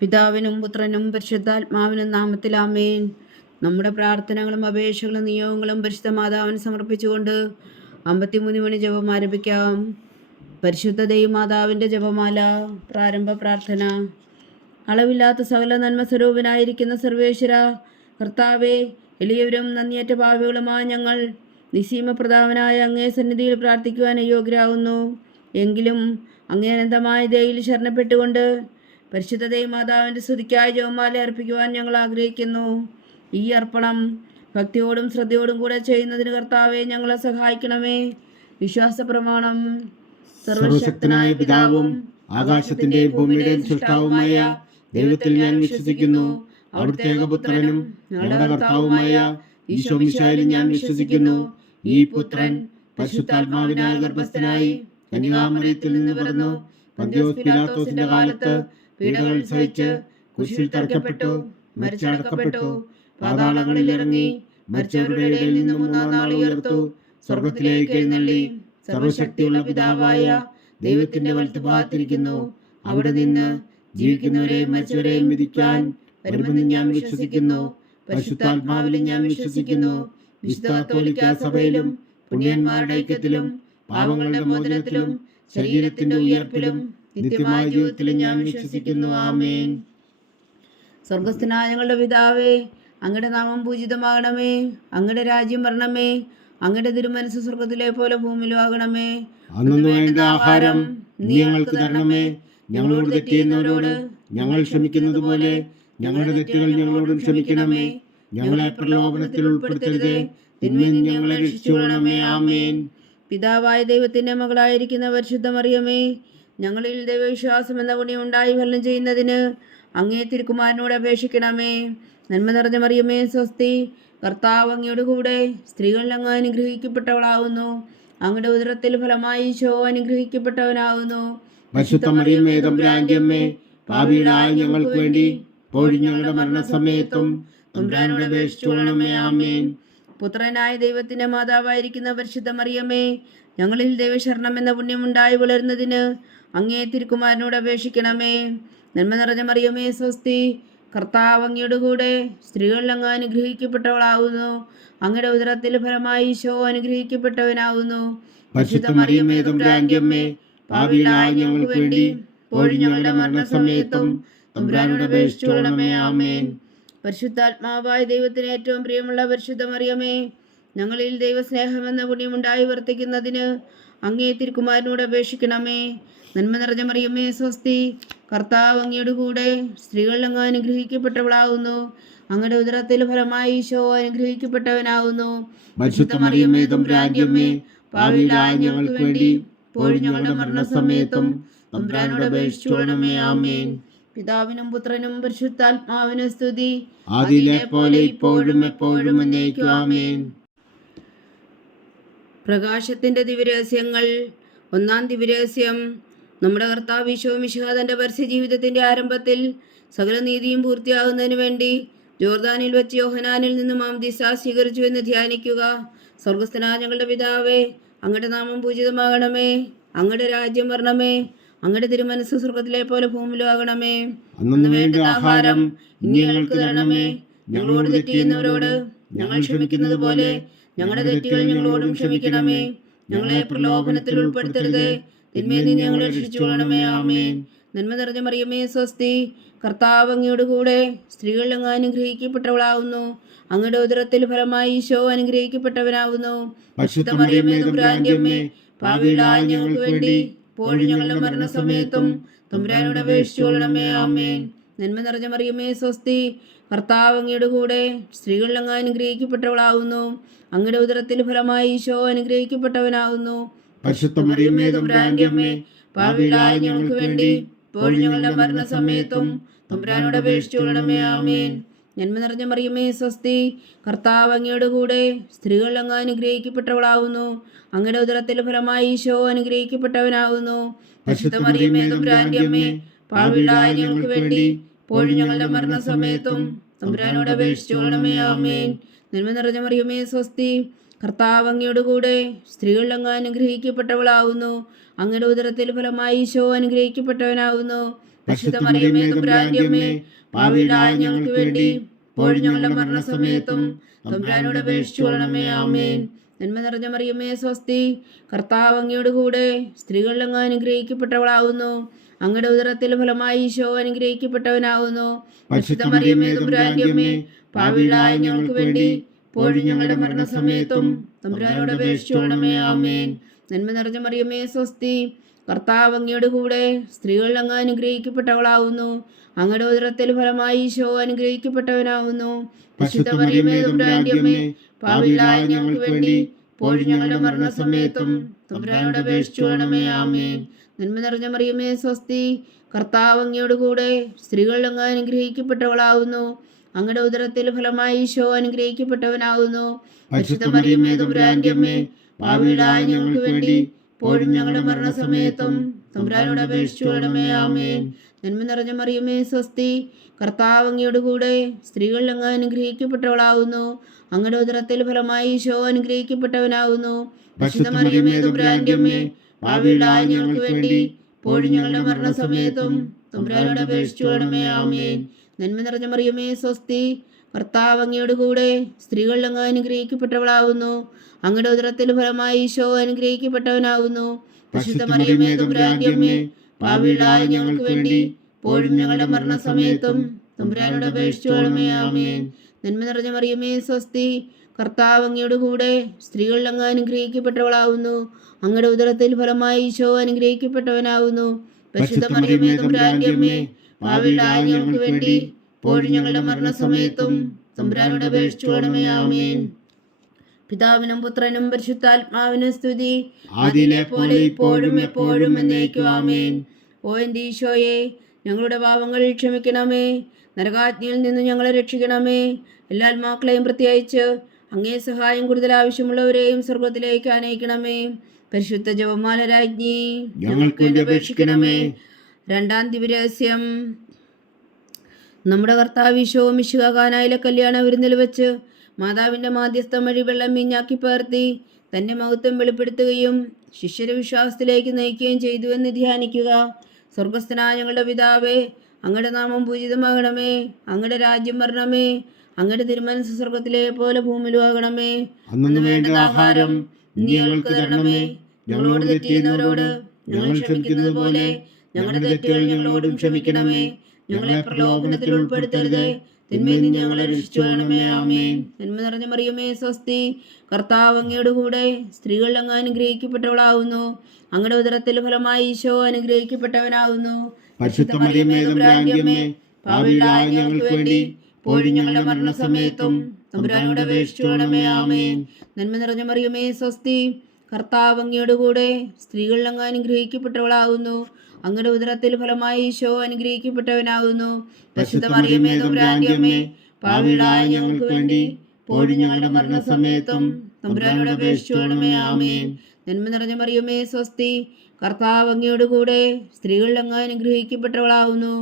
പിതാവിനും പുത്രനും പരിശുദ്ധാത്മാവിനും നാമത്തിൽ ആമേൻ. നമ്മുടെ പ്രാർത്ഥനകളും അപേക്ഷകളും നിയോഗങ്ങളും പരിശുദ്ധ മാതാവിന് സമർപ്പിച്ചുകൊണ്ട് 53 മണി ജപം ആരംഭിക്കാം. പരിശുദ്ധ ദൈവമാതാവിൻ്റെ ജപമാല. പ്രാരംഭ പ്രാർത്ഥന. അളവില്ലാത്ത സകല നന്മ സ്വരൂപനായിരിക്കുന്ന സർവേശ്വര കർത്താവെ, എളിയവരും നന്ദിയേറ്റ പാപികളുമായ ഞങ്ങൾ നിസീമപ്രതാപനായ അങ്ങേ സന്നിധിയിൽ പ്രാർത്ഥിക്കുവാൻ അയോഗ്യരാകുന്നു. എങ്കിലും അങ്ങേ അനന്തമായ ദയയിൽ ശരണപ്പെട്ടുകൊണ്ട് പരിശുദ്ധ ദൈവമാതാവിൻ്റെ സ്തുതിക്കായി ജപമാല അർപ്പിക്കുവാൻ ഞങ്ങൾ ആഗ്രഹിക്കുന്നു. ഈ അർപ്പണം ഭക്തിയോടും ശ്രദ്ധയോടും കൂടെ ചെയ്യുന്നതിന് കർത്താവെ ഞങ്ങളെ സഹായിക്കണമേ. വിശ്വാസ പ്രമാണം. സർവശക്തനായ പിതാവും ആകാശത്തിന്റെയും ഭൂമിയുടെയും സൃഷ്ടാവുമായ ദൈവത്തിൽ ഞാൻ വിശ്വസിക്കുന്നു. അവിടുത്തെ ഏകപുത്രനും ഞങ്ങളുടെ കർത്താവുമായ ഈശോ മിശിഹായിൽ ഞാൻ വിശ്വസിക്കുന്നു. ഈ പുത്രൻ പരിശുദ്ധാത്മാവിനാൽ ഗർഭസ്ഥനായി കന്യകാമറിയത്തിൽ നിന്ന് പിറന്നു, പന്തിയോസ് പീലാത്തോസിന്റെ കാലത്ത് പീഡകൾ സഹിച്ച് കുരിശിൽ തറയ്ക്കപ്പെട്ടു, മരിച്ചടക്കപ്പെട്ടു, പാതാളങ്ങളിൽ ഇറങ്ങി, മരിച്ചവരുടെ ഇടയിൽ നിന്ന് മൂന്നാം നാൾ ഉയർത്തു, സ്വർഗത്തിലേക്ക് എഴുന്നള്ളി, സർവശക്തിയുള്ള പിതാവായ ദൈവത്തിന്റെ വലത്തുഭാഗത്തിരിക്കുന്നു. അവിടെ നിന്ന് ജീവിക്കുന്നവരെയും മരിച്ചവരെയും വിധിക്കാൻ വരുമെന്ന് ഞാൻ വിശ്വസിക്കുന്നു. പരിശുദ്ധാത്മാവിലും ഞാൻ വിശ്വസിക്കുന്നു. വിശുദ്ധ കത്തോലിക്കാ സഭയിലും പുണ്യന്മാരുടെ ഐക്യത്തിലും പാപങ്ങളുടെ മോചനത്തിലും ശരീരത്തിന്റെ ഉയർപ്പിലും നിത്യമായ ജീവിതത്തിലും ഞാൻ വിശ്വസിക്കുന്നു. ആമേൻ. സ്വർഗസ്ഥനായ ഞങ്ങളുടെ പിതാവേ, അങ്ങയുടെ നാമം പൂജിതമാകണമേ. അങ്ങയുടെ രാജ്യം വരണമേ. അങ്ങയുടെ തിരുമനസ്സ് സ്വർഗത്തിലെ പോലെ ഭൂമിയിലും ആകണമേ. അന്നു വേണ്ട ആഹാരം നീ ഞങ്ങൾക്ക് തരണമേ. ഞങ്ങളോട് തെറ്റ് ചെയ്യുന്നവരോട് ഞങ്ങൾ ക്ഷമിക്കുന്നത് പോലെ ഞങ്ങളുടെ തെറ്റുകൾ ഞങ്ങളോടും ക്ഷമിക്കണമേ. ഞങ്ങളെ പ്രലോഭനത്തിൽ ഉൾപ്പെടുത്തരുതേ, തിന്മയിൽ നിന്ന് ഞങ്ങളെ രക്ഷിച്ചുകൊള്ളണമേ. ആമേൻ. പിതാവായ ദൈവത്തിന്റെ മകളായിരിക്കുന്ന പരിശുദ്ധ മറിയമേ, ഞങ്ങളിൽ ദൈവവിശ്വാസം എന്ന പുണ്യം ഉണ്ടായി ഫലം ചെയ്യുന്നതിന് അങ്ങേ തിരുക്കുമാരനോട് അപേക്ഷിക്കണമേ. നന്മ നിറഞ്ഞ മറിയമേ, സ്വസ്തി. കർത്താവ് അങ്ങയുടെ കൂടെ സ്ത്രീകളിൽ അങ്ങ് അനുഗ്രഹിക്കപ്പെട്ടവളാകുന്നു. അങ്ങയുടെ ഉദരത്തിൽ ഫലമായി ഈശോ അനുഗ്രഹിക്കപ്പെട്ടവനാകുന്നു. പരിശുദ്ധ മറിയമേ, തമ്പുരാന്റെ അമ്മേ, പാപികളായ ഞങ്ങൾക്ക് വേണ്ടി ഇപ്പോഴും ഞങ്ങളുടെ മരണസമയത്തും തമ്പുരാനോട് അപേക്ഷിച്ചുകൊള്ളണമേ. ആമേൻ. പുത്രനായ ദൈവത്തിന്റെ മാതാവായിരിക്കുന്ന പരിശുദ്ധ മറിയമേ, ഞങ്ങളിൽ ദൈവശരണം എന്ന പുണ്യം ഉണ്ടായി വളരുന്നതിന് അങ്ങേ തിരുക്കുമാരനോട് അപേക്ഷിക്കണമേ. നന്മ നിറഞ്ഞ മറിയമേ, സ്വസ്തി. കർത്താവ് അങ്ങയുടെ കൂടെ സ്ത്രീകളിൽ അങ്ങ് അനുഗ്രഹിക്കപ്പെട്ടവളാകുന്നു. അങ്ങയുടെ ഉദരത്തിൽ ഫലമായി ഈശോ അനുഗ്രഹിക്കപ്പെട്ടവനാകുന്നു. പരിശുദ്ധ മറിയമേ, തമ്പുരാന്റെ അമ്മേ, പാപികളായ ഞങ്ങൾക്ക് വേണ്ടി ഇപ്പോഴും ഞങ്ങളുടെ മരണസമയത്തും തമ്പുരാനോട് അപേക്ഷിച്ചുകൊള്ളണമേ. ആമേൻ. പരിശുദ്ധാത്മാവായ ദൈവത്തിന് ഏറ്റവും പ്രിയമുള്ള പരിശുദ്ധ മറിയമേ, ഞങ്ങളിൽ ദൈവസ്നേഹം എന്ന പുണ്യമുണ്ടായി വർത്തിക്കുന്നതിന് അങ്ങേ തിരുക്കുമാരനോട് അപേക്ഷിക്കണമേ. നന്മ നിറഞ്ഞ മറിയമേ, സ്വസ്തി. കർത്താവ് അങ്ങയുടെ കൂടെ സ്ത്രീകളിൽ അങ്ങ് അനുഗ്രഹിക്കപ്പെട്ടവളാകുന്നു. അങ്ങയുടെ ഉദരത്തിൽ ഫലമായി ഈശോ അനുഗ്രഹിക്കപ്പെട്ടവനാകുന്നു. പരിശുദ്ധ മറിയമേ, തമ്പുരാന്റെ അമ്മേ, പാപികളായ ഞങ്ങൾക്ക് വേണ്ടി ഇപ്പോഴും ഞങ്ങളുടെ മരണസമയത്തും തമ്പുരാനോട് അപേക്ഷിച്ചുകൊള്ളണമേ. ആമേൻ. പിതാവിനും പുത്രനും പരിശുദ്ധാത്മാവിനും സ്തുതി, ആദിയിലെ പോലെ ഇപ്പോഴും എപ്പോഴും എന്നേക്കും. ആമേൻ. പ്രകാശത്തിന്റെ ദിവ്യരഹസ്യങ്ങൾ. ഒന്നാം ദിവ്യരഹസ്യം. നമ്മുടെ കർത്താവ് ഈശോ മിശിഹാ തന്റെ പരസ്യ ജീവിതത്തിന്റെ ആരംഭത്തിൽ സകല നീതിയും പൂർത്തിയാകുന്നതിന് വേണ്ടി ജോർദാനിൽ വെച്ച് യോഹന്നാനിൽ നിന്ന് മാംദീസ സ്വീകരിച്ചു എന്ന് ധ്യാനിക്കുക. സ്വർഗസ്ഥനായ ഞങ്ങളുടെ പിതാവേ, അങ്ങയുടെ നാമം പൂജിതമാകണമേ. അങ്ങയുടെ രാജ്യം വരണമേ. അങ്ങയുടെ തിരുമനസ്സ് സ്വർഗത്തിലെ പോലെ ഭൂമിയിലും ആകണമേ. അന്നു വേണ്ട ആഹാരം ഇനി ഞങ്ങൾക്ക് തരണമേ. ഞങ്ങളോട് തെറ്റ് ചെയ്യുന്നവരോട് ഞങ്ങൾ ക്ഷമിക്കുന്നത് പോലെ ഞങ്ങളുടെ തെറ്റുകൾ ഞങ്ങളോടും ക്ഷമിക്കണമേ. ഞങ്ങളെ പ്രലോഭനത്തിൽ ഉൾപ്പെടുത്തരുതേ, തിന്മയിൽ നിന്ന് ഞങ്ങളെ രക്ഷിച്ചുകൊള്ളണമേ. ആമേൻ. നന്മ നിറഞ്ഞ മറിയമേ, സ്വസ്തി. കർത്താവ് അങ്ങയുടെ കൂടെ സ്ത്രീകളിൽ അങ്ങ് അനുഗ്രഹിക്കപ്പെട്ടവളാകുന്നു. അങ്ങയുടെ ഉദരത്തിൽ ഫലമായി ഈശോ അനുഗ്രഹിക്കപ്പെട്ടവനാകുന്നു. പരിശുദ്ധ മറിയമേ, തമ്പുരാന്റെ അമ്മേ, പാപികളായ ഞങ്ങൾക്ക് വേണ്ടി ഇപ്പോഴും ഞങ്ങളുടെ മരണസമയത്തും തമ്പുരാനോട് അപേക്ഷിച്ചുകൊള്ളണമേ. ആമേൻ. നന്മ നിറഞ്ഞ മറിയമേ, സ്വസ്തി. കർത്താവ് അങ്ങയുടെ കൂടെ സ്ത്രീകളിൽ അങ്ങ് അനുഗ്രഹിക്കപ്പെട്ടവളാകുന്നു. അങ്ങയുടെ ഉദരത്തിൽ ഫലമായി ഈശോ അനുഗ്രഹിക്കപ്പെട്ടവനാകുന്നു. പരിശുദ്ധ മറിയമേ, തമ്പുരാന്റെ അമ്മേ, പാപികളായ ഞങ്ങൾക്ക് വേണ്ടി ഇപ്പോഴും ഞങ്ങളുടെ മരണസമയത്തും തമ്പുരാനോട് അപേക്ഷിച്ചുകൊള്ളണമേ. ആമേൻ. നന്മ നിറഞ്ഞ മറിയമേ, സ്വസ്തി. കർത്താവ് അങ്ങയുടെ കൂടെ സ്ത്രീകളിൽ അങ്ങ് അനുഗ്രഹിക്കപ്പെട്ടവളാകുന്നു. അങ്ങയുടെ ഉദരത്തിൽ ഫലമായി ഈശോ അനുഗ്രഹിക്കപ്പെട്ടവനാകുന്നു. പരിശുദ്ധ മറിയമേ, തമ്പുരാന്റെ അമ്മേ, പാപികളായ ഞങ്ങൾക്ക് വേണ്ടി ഇപ്പോഴും ഞങ്ങളുടെ മരണസമയത്തും തമ്പുരാനോട് അപേക്ഷിച്ചുകൊള്ളണമേ. ആമേൻ. നന്മ നിറഞ്ഞ മറിയമേ, സ്വസ്തി. കർത്താവ് അങ്ങയുടെ കൂടെ സ്ത്രീകളിൽ അങ്ങ് അനുഗ്രഹിക്കപ്പെട്ടവളാകുന്നു. അങ്ങയുടെ ഉദരത്തിൽ ഫലമായി ഈശോ അനുഗ്രഹിക്കപ്പെട്ടവനാകുന്നു. പരിശുദ്ധ മറിയമേ തമ്പുരാന്റെ അമ്മേ, പാപികളായ ഞങ്ങൾക്ക് വേണ്ടി ഇപ്പോഴും ഞങ്ങളുടെ മരണസമയത്തും തമ്പുരാനോട് അപേക്ഷിച്ചു കൊള്ളണമേ. ആമേൻ. നന്മ നിറഞ്ഞ മറിയമേ സ്വസ്തി, കർത്താവ് അങ്ങയോട് കൂടെ സ്ത്രീകളിൽ അങ്ങ് അനുഗ്രഹിക്കപ്പെട്ടവളാവുന്നു. അങ്ങയുടെ ഉദരത്തിൽ ഫലമായി ഈശോ അനുഗ്രഹിക്കപ്പെട്ടവനാവുന്നു. പരിശുദ്ധ മറിയമേ തമ്പുരാന്റെ അമ്മേ, പാപികളായ ഞങ്ങൾക്ക് വേണ്ടി ഇപ്പോഴും ഞങ്ങളുടെ മരണസമയത്തും തമ്പുരാനോട് അപേക്ഷിച്ചു കൊള്ളണമേ. ആമേൻ. നന്മ നിറഞ്ഞ മറിയമേ സ്വസ്തി, കർത്താവ് അങ്ങയോട് കൂടെ സ്ത്രീകളിൽ അങ്ങ് അനുഗ്രഹിക്കപ്പെട്ടവളാവുന്നു. അങ്ങയുടെ ഉദരത്തിൽ ഫലമായി ഈശോ അനുഗ്രഹിക്കപ്പെട്ടവനാവുന്നു. പരിശുദ്ധ മറിയമേ തമ്പുരാന്റെ അമ്മേ, പാപികളായ ഞങ്ങൾക്ക് വേണ്ടി ഇപ്പോഴും ഞങ്ങളുടെ മരണസമയത്തും തമ്പുരാനോട് അപേക്ഷിച്ചു കൊള്ളണമേ. ആമേൻ. നന്മ നിറഞ്ഞ മറിയമേ സ്വസ്തി, കർത്താവ് അങ്ങയോട് കൂടെ സ്ത്രീകളിൽ അങ്ങ് അനുഗ്രഹിക്കപ്പെട്ടവളാവുന്നു. അങ്ങയുടെ ഉദരത്തിൽ ഫലമായി ഈശോ അനുഗ്രഹിക്കപ്പെട്ടവനാകുന്നു. പരിശുദ്ധ മറിയമേ തമ്പുരാന്റെ അമ്മേ, പാപികളായ ഞങ്ങൾക്ക് വേണ്ടി ഇപ്പോഴും ഞങ്ങളുടെ മരണസമയത്തും തമ്പുരാനോട് അപേക്ഷിച്ചു കൊള്ളണമേ. ആമേൻ. നന്മ നിറഞ്ഞ മറിയമേ സ്വസ്തി, കർത്താവ് അങ്ങയോട് കൂടെ സ്ത്രീകളിൽ അങ്ങ് അനുഗ്രഹിക്കപ്പെട്ടവളാവുന്നു. അങ്ങയുടെ ഉദരത്തിൽ ഫലമായി ഈശോ അനുഗ്രഹിക്കപ്പെട്ടവനാകുന്നു. പരിശുദ്ധ മറിയമേ തമ്പുരാന്റെ അമ്മേ, പാപികളായ ഞങ്ങൾക്ക് വേണ്ടി ഇപ്പോഴും ഞങ്ങളുടെ മരണസമയത്തും തമ്പുരാനോട് അപേക്ഷിച്ചു കൊള്ളണമേ. ആമേൻ. നന്മ നിറഞ്ഞ മറിയമേ സ്വസ്തി, കർത്താവ് അങ്ങയോട് കൂടെ സ്ത്രീകളിൽ അങ്ങ് അനുഗ്രഹിക്കപ്പെട്ടവളാവുന്നു. അങ്ങയുടെ ഉദരത്തിൽ ഫലമായി ഈശോ അനുഗ്രഹിക്കപ്പെട്ടവനാകുന്നു. പരിശുദ്ധ മറിയമേ തമ്പുരാന്റെ അമ്മേ, പാപികളായ ഞങ്ങൾക്ക് വേണ്ടി ഇപ്പോഴും ഞങ്ങളുടെ മരണസമയത്തും തമ്പുരാനോട് അപേക്ഷിച്ചു കൊള്ളണമേ. ആമേൻ. നന്മ നിറഞ്ഞ മറിയമേ സ്വസ്തി, കർത്താവ് അങ്ങയോട് കൂടെ സ്ത്രീകളിൽ അങ്ങ് അനുഗ്രഹിക്കപ്പെട്ടവളാവുന്നു. അങ്ങയുടെ ഉദരത്തിൽ ഫലമായി ഈശോ അനുഗ്രഹിക്കപ്പെട്ടവനാകുന്നു. പരിശുദ്ധ മറിയമേ തമ്പുരാന്റെ അമ്മേ, പാപികളായ ഞങ്ങൾക്ക് വേണ്ടി ഇപ്പോഴും ഞങ്ങളുടെ മരണസമയത്തും തമ്പുരാനോട് അപേക്ഷിച്ചു കൊള്ളണമേ. ആമേൻ. പിതാവിനും പുത്രനും പരിശുദ്ധാത്മാവിനും സ്തുതി, ആദിയിലെ പോലെ ഇപ്പോഴും എപ്പോഴും എന്നേക്കും. ആമേൻ. ഓ എൻ്റെ ഈശോയെ, ഞങ്ങളുടെ പാപങ്ങൾ ക്ഷമിക്കണമേ. നരകാജ്ഞയിൽ നിന്ന് ഞങ്ങളെ രക്ഷിക്കണമേ. എല്ലാ ആത്മാക്കളെയും പ്രത്യേകിച്ച് അങ്ങേ സഹായം കൂടുതൽ ആവശ്യമുള്ളവരെയും സ്വർഗത്തിലേക്ക് ആനയിക്കണമേ. പരിശുദ്ധ ജപമാല രാജ്ഞി, ഞങ്ങൾക്ക് വേണ്ടി അപേക്ഷിക്കണമേ. രണ്ടാം ദിവ്യരഹസ്യം. നമ്മുടെ കർത്താവ് ഈശോ മിശിഹ കാനായിലെ കല്യാണ വിരുന്നിൽ വെച്ച് മാതാവിൻ്റെ മാധ്യസ്ഥം വഴി വെള്ളം വീഞ്ഞാക്കി പകർത്തി തൻ്റെ മഹത്വം വെളിപ്പെടുത്തുകയും ശിഷ്യരെ വിശ്വാസത്തിലേക്ക് നയിക്കുകയും ചെയ്തു എന്ന് ധ്യാനിക്കുക. സ്വർഗസ്ഥനായ ഞങ്ങളുടെ പിതാവേ, അങ്ങയുടെ നാമം പൂജിതമാകണമേ. അങ്ങയുടെ രാജ്യം വരണമേ. അങ്ങയുടെ തിരുമനസ്സ് സ്വർഗത്തിലെ പോലെ ഭൂമിയിലും ആകണമേ. അന്നു വേണ്ട ആഹാരം നീ ഞങ്ങൾക്ക് തരണമേ. ഞങ്ങളോട് തെറ്റിയുന്നവരോട് ഞങ്ങൾ ക്ഷമിക്കുന്നത് പോലെ ഞങ്ങളുടെ തെറ്റുകൾ ഞങ്ങളോടും ക്ഷമിക്കണമേ. ഞങ്ങളെ പ്രലോഭനത്തിൽ ഉൾപ്പെടുത്തരുത്, തിന്മയിൽ നിന്ന് ഞങ്ങളെ രക്ഷിച്ചു കൊള്ളണമേ. ആമേൻ. നന്മ നിറഞ്ഞ മറിയമേ സ്വസ്തി, കർത്താവ് അങ്ങയോട് കൂടെ സ്ത്രീകളിൽ അങ്ങ് അനുഗ്രഹിക്കപ്പെട്ടവളാവുന്നു. അങ്ങയുടെ ഉദരത്തിൽ ഫലമായി ഈശോ അനുഗ്രഹിക്കപ്പെട്ടവനാവുന്നു. പരിശുദ്ധ മറിയമേ തമ്പുരാന്റെ അമ്മേ, പാപികളായ ഞങ്ങൾക്ക് വേണ്ടി ഇപ്പോഴും ഞങ്ങളുടെ മരണസമയത്തും തമ്പുരാനോട് അപേക്ഷിച്ചു കൊള്ളണമേ. ആമേൻ. നന്മ നിറഞ്ഞ മറിയമേ സ്വസ്തി, കർത്താവ് അങ്ങയോട് കൂടെ സ്ത്രീകളിൽ അങ്ങ് അനുഗ്രഹിക്കപ്പെട്ടവളാവുന്നു. അങ്ങയുടെ ഉദരത്തിൽ ഫലമായി ഈശോ അനുഗ്രഹിക്കപ്പെട്ടവനാകുന്നു. പരിശുദ്ധ മറിയമേ തമ്പുരാന്റെ അമ്മേ, പാപികളായ ഞങ്ങൾക്ക് വേണ്ടി ഇപ്പോഴും ഞങ്ങളുടെ മരണസമയത്തും തമ്പുരാനോട് അപേക്ഷിച്ചു കൊള്ളണമേ. ആമേൻ. നന്മ നിറഞ്ഞ മറിയമേ സ്വസ്തി, കർത്താവ് അങ്ങയോട് കൂടെ സ്ത്രീകളിൽ അങ്ങ് അനുഗ്രഹിക്കപ്പെട്ടവളാവുന്നു.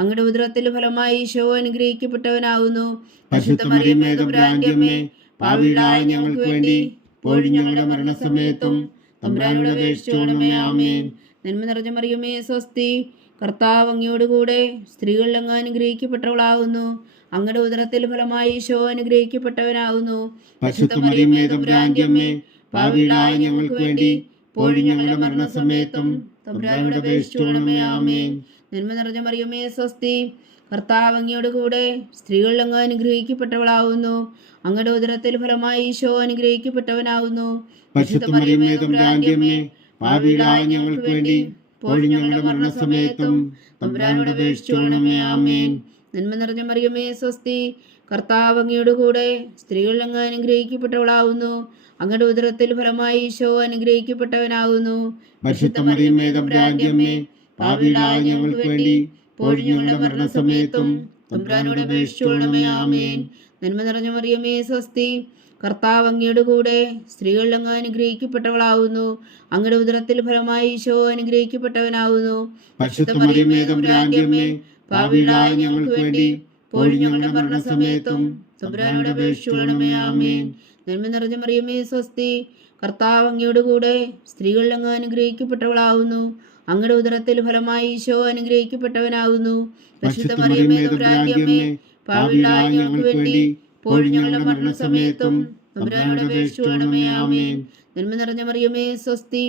അങ്ങയുടെ ഉദരത്തിൽ ഫലമായി ഈശോ അനുഗ്രഹിക്കപ്പെട്ടവനാകുന്നു. പരിശുദ്ധ മറിയമേ തമ്പുരാന്റെ അമ്മേ, പാപികളായ ഞങ്ങൾക്ക് വേണ്ടി ഇപ്പോഴും ഞങ്ങളുടെ മരണസമയത്തും തമ്പുരാനോട് അപേക്ഷിച്ചു കൊള്ളണമേ. ആമേൻ. നന്മ നിറഞ്ഞ മറിയമേ സ്വസ്തി, കർത്താവ് അങ്ങയോട് കൂടെ സ്ത്രീകളിൽ അങ്ങ് അനുഗ്രഹിക്കപ്പെട്ടവളാവുന്നു. അങ്ങയുടെ ഉദരത്തിൽ ഫലമായി ഈശോ അനുഗ്രഹിക്കപ്പെട്ടവനാകുന്നു. പരിശുദ്ധ മറിയമേ തമ്പുരാന്റെ അമ്മേ, പാപികളായ ഞങ്ങൾക്ക് വേണ്ടി ഇപ്പോഴും ഞങ്ങളുടെ മരണസമയത്തും തമ്പുരാനോട് അപേക്ഷിച്ചു കൊള്ളണമേ. ആമേൻ. നന്മ നിറഞ്ഞ മറിയമേ സ്വസ്തി, കർത്താവ് അങ്ങയോട് കൂടെ സ്ത്രീകളിൽ അങ്ങ് അനുഗ്രഹിക്കപ്പെട്ടവളാവുന്നു. അങ്ങയുടെ ഉദരത്തിൽ ഫലമായി ഈശോ അനുഗ്രഹിക്കപ്പെട്ടവനാകുന്നു. പരിശുദ്ധ മറിയമേ തമ്പുരാന്റെ അമ്മേ, പാപികളായ ഞങ്ങൾക്ക് വേണ്ടി ഇപ്പോഴും ഞങ്ങളുടെ മരണസമയത്തും തമ്പുരാനോട് അപേക്ഷിച്ചു കൊള്ളണമേ. ആമേൻ. നന്മ നിറഞ്ഞ മറിയമേ സ്വസ്തി, കർത്താവ് അങ്ങയോട് കൂടെ സ്ത്രീകളിൽ അങ്ങ് അനുഗ്രഹിക്കപ്പെട്ടവളാവുന്നു. അങ്ങയുടെ ഉദരത്തിൽ ഫലമായി ഈശോ അനുഗ്രഹിക്കപ്പെട്ടവനാകുന്നു. പരിശുദ്ധ മറിയമേ തമ്പുരാന്റെ അമ്മേ, പാപികളായ ഞങ്ങൾക്ക് വേണ്ടി ഇപ്പോഴും ഞങ്ങളുടെ മരണസമയത്തും തമ്പുരാനോട് അപേക്ഷിച്ചു കൊള്ളണമേ. ആമേൻ. നന്മ നിറഞ്ഞ മറിയമേ സ്വസ്തി, കർത്താവ് അങ്ങയോട് കൂടെ സ്ത്രീകളിൽ അങ്ങ് അനുഗ്രഹിക്കപ്പെട്ടവളാവുന്നു. അങ്ങയുടെ ഉദരത്തിൽ ഫലമായി ഈശോ അനുഗ്രഹിക്കപ്പെട്ടവനാകുന്നു. പരിശുദ്ധ മറിയമേ തമ്പുരാന്റെ അമ്മേ, പാപികളായ ഞങ്ങൾക്ക് വേണ്ടി ഇപ്പോഴും ഞങ്ങളുടെ മരണസമയത്തും തമ്പുരാനോട് അപേക്ഷിച്ചു കൊള്ളണമേ. ആമേൻ. നന്മ നിറഞ്ഞ മറിയമേ സ്വസ്തി, കർത്താവ് അങ്ങയോട് കൂടെ സ്ത്രീകളിൽ അങ്ങ് അനുഗ്രഹിക്കപ്പെട്ടവളാവുന്നു. അങ്ങയുടെ ഉദരത്തിൽ ഫലമായി ഈശോ അനുഗ്രഹിക്കപ്പെട്ടവനാകുന്നു. പരിശുദ്ധ മറിയമേ തമ്പുരാന്റെ അമ്മേ, പാപികളായ ഞങ്ങൾക്ക് വേണ്ടി ഇപ്പോഴും ഞങ്ങളുടെ മരണസമയത്തും തമ്പുരാനോട് അപേക്ഷിച്ചുകൊള്ളണമേ. ആമേൻ. നന്മ നിറഞ്ഞ മറിയമേ സ്വസ്തി,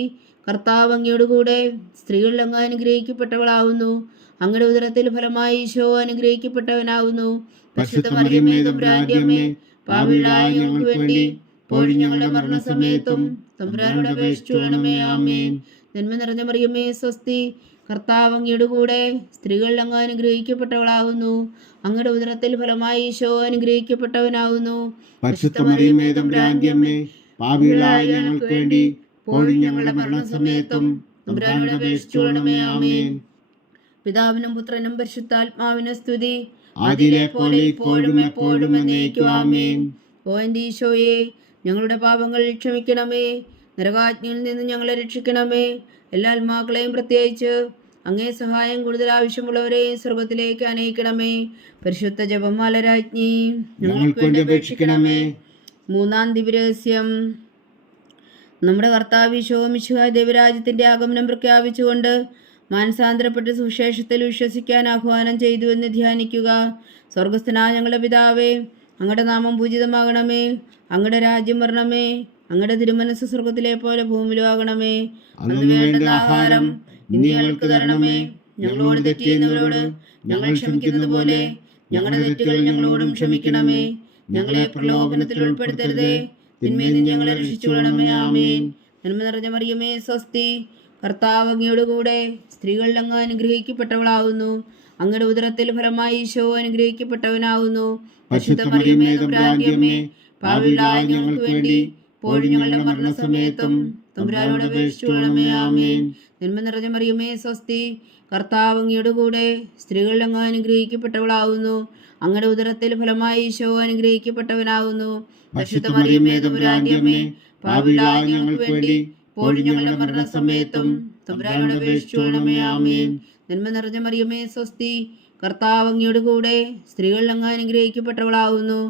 കർത്താവ് അങ്ങയോട് കൂടെ സ്ത്രീകളിൽ അങ്ങ് അനുഗ്രഹിക്കപ്പെട്ടവളാവുന്നു. അങ്ങയുടെ ഉദരത്തിൽ ഫലമായി ഈശോ അനുഗ്രഹിക്കപ്പെട്ടവനാവുന്നു. പരിശുദ്ധ മറിയമേ തമ്പുരാന്റെ അമ്മേ, പാപികളായ ഞങ്ങൾക്ക് വേണ്ടി ഇപ്പോഴും ഞങ്ങളുടെ മരണസമയത്തും തമ്പുരാനോട് അപേക്ഷിച്ചുകൊള്ളണമേ. ആമേൻ. നന്മ നിറഞ്ഞ മറിയമേ സ്വസ്തി, കർത്താവ് അങ്ങയോട് കൂടെ സ്ത്രീകളിൽ അങ്ങ് അനുഗ്രഹിക്കപ്പെട്ടവളാവുന്നു. അങ്ങയുടെ ഉദരത്തിൽ ഫലമായി ഈശോ അനുഗ്രഹിക്കപ്പെട്ടവനാവുന്നു. പരിശുദ്ധ മറിയമേ തമ്പുരാന്റെ അമ്മേ, പാപികളായ ഞങ്ങൾക്ക് വേണ്ടി ഇപ്പോഴും ഞങ്ങളുടെ മരണസമയത്തും തമ്പുരാനോട് അപേക്ഷിച്ചുകൊള്ളണമേ. ആമേൻ. പിതാവിനും പുത്രനും പരിശുദ്ധാത്മാവിനും സ്തുതി, ആദിയിലെ പോലെ ഇപ്പോഴും എപ്പോഴും എന്നേക്കും. ആമേൻ. ഓ എൻ്റെ ഈശോയെ, ഞങ്ങളുടെ പാപങ്ങൾ ക്ഷമിക്കണമേ. നരകാജ്ഞയിൽ നിന്ന് ഞങ്ങളെ രക്ഷിക്കണമേ. എല്ലാ ആത്മാക്കളെയും പ്രത്യേകിച്ച് അങ്ങേ സഹായം കൂടുതൽ ആവശ്യമുള്ളവരെയും സ്വർഗത്തിലേക്ക് അനയിക്കണമേ. പരിശുദ്ധ ജപമാല രാജ്ഞി, ഞങ്ങൾക്ക് വേണ്ടി അപേക്ഷിക്കണമേ. മൂന്നാം ദിവ്യരഹസ്യം. നമ്മുടെ കർത്താവ് ഈശോ മിശിഹാ ദൈവരാജ്യത്തിൻ്റെ ആഗമനം പ്രഖ്യാപിച്ചുകൊണ്ട് മാനസാന്തരപ്പെട്ട് സുവിശേഷത്തിൽ വിശ്വസിക്കാൻ ആഹ്വാനം ചെയ്തു എന്ന് ധ്യാനിക്കുക. സ്വർഗസ്ഥനായ ഞങ്ങളുടെ പിതാവേ, അങ്ങയുടെ നാമം പൂജിതമാകണമേ. അങ്ങയുടെ രാജ്യം വരണമേ. അങ്ങയുടെ തിരുമനസ് സ്വർഗത്തിലെ പോലെ ഭൂമിയിലും ആകണമേ. അന്ന് വേണ്ട ആഹാരം ഇന്ന് ഞങ്ങൾക്ക് തരണമേ. ഞങ്ങളോട് തെറ്റ് ചെയ്യുന്നവരോട് ഞങ്ങൾ ക്ഷമിക്കുന്നത് പോലെ ഞങ്ങളുടെ തെറ്റുകൾ ഞങ്ങളോടും ക്ഷമിക്കണമേ. ഞങ്ങളെ പ്രലോഭനത്തിൽ ഉൾപ്പെടുത്തരുതേ, തിന്മയിൽ നിന്ന് ഞങ്ങളെ രക്ഷിച്ചുകൊള്ളണമേ. ആമേൻ. നന്മ നിറഞ്ഞ മറിയമേ സ്വസ്തി, കർത്താവ് അങ്ങയോട് കൂടെ സ്ത്രീകളിൽ അങ്ങ് അനുഗ്രഹിക്കപ്പെട്ടവളാവുന്നു. അങ്ങയുടെ ഉദരത്തിൽ ഫലമായി ഈശോ അനുഗ്രഹിക്കപ്പെട്ടവനാവുന്നു. പരിശുദ്ധ മറിയമേ തമ്പുരാന്റെ അമ്മേ, പാപികളായ ഞങ്ങൾക്ക് വേണ്ടി ഇപ്പോഴും ഞങ്ങളുടെ മരണസമയത്തും തമ്പുരാനോട് അപേക്ഷിച്ചുകൊള്ളണമേ. ആമേൻ. നന്മ നിറഞ്ഞ മറിയമേ സ്വസ്തി, കർത്താവ് അങ്ങയോട് കൂടെ സ്ത്രീകളിൽ അങ്ങ് അനുഗ്രഹിക്കപ്പെട്ടവളാവുന്നു. അങ്ങയുടെ ഉദരത്തിൽ ഫലമായി ഈശോ അനുഗ്രഹിക്കപ്പെട്ടവനാവുന്നു. പരിശുദ്ധ മറിയമേ തമ്പുരാന്റെ അമ്മേ, പാപികളായ ഞങ്ങൾക്ക് വേണ്ടി ഇപ്പോഴും ഞങ്ങളുടെ മരണസമയത്തും തമ്പുരാനോട് അപേക്ഷിച്ചുകൊള്ളണമേ. ആമേൻ. നന്മ നിറഞ്ഞ മറിയമേ സ്വസ്തി, കർത്താവ് അങ്ങയോട് കൂടെ സ്ത്രീകളിൽ അങ്ങ് അനുഗ്രഹിക്കപ്പെട്ടവളാവുന്നു.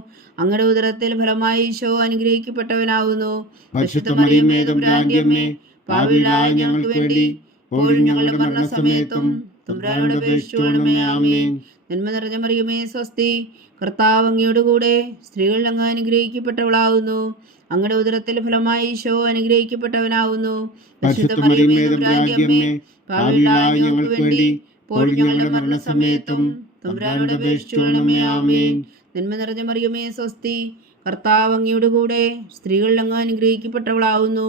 അങ്ങയുടെ ഉദരത്തിൽ ഫലമായി ഈശോ അനുഗ്രഹിക്കപ്പെട്ടവനാവുന്നു. പരിശുദ്ധ മറിയമേ തമ്പുരാന്റെ അമ്മേ, പാപികളായ ഞങ്ങൾക്ക് വേണ്ടി ഇപ്പോഴും ഞങ്ങളുടെ മരണസമയത്തും തമ്പുരാനോട് അപേക്ഷിച്ചുകൊള്ളണമേ. ആമേൻ. നന്മ നിറഞ്ഞ മറിയമേ സ്വസ്തി, കർത്താവ് അങ്ങയോട് കൂടെ സ്ത്രീകളിൽ അങ്ങ് അനുഗ്രഹിക്കപ്പെട്ടവളാവുന്നു. അങ്ങയുടെ ഉദരത്തിൽ ഫലമായി ഈശോ അനുഗ്രഹിക്കപ്പെട്ടവനാവുന്നു. പരിശുദ്ധ മറിയമേ തമ്പുരാന്റെ അമ്മേ, പാപികളായ ഞങ്ങൾക്ക് വേണ്ടി ഇപ്പോഴും ഞങ്ങളുടെ മരണസമയത്തും തമ്പുരാനോട് അപേക്ഷിച്ചുകൊള്ളണമേ. ആമേൻ. നന്മ നിറഞ്ഞ മറിയമേ സ്വസ്തി, കർത്താവ് അങ്ങയോട് കൂടെ സ്ത്രീകളിൽ അങ്ങ് അനുഗ്രഹിക്കപ്പെട്ടവളാവുന്നു.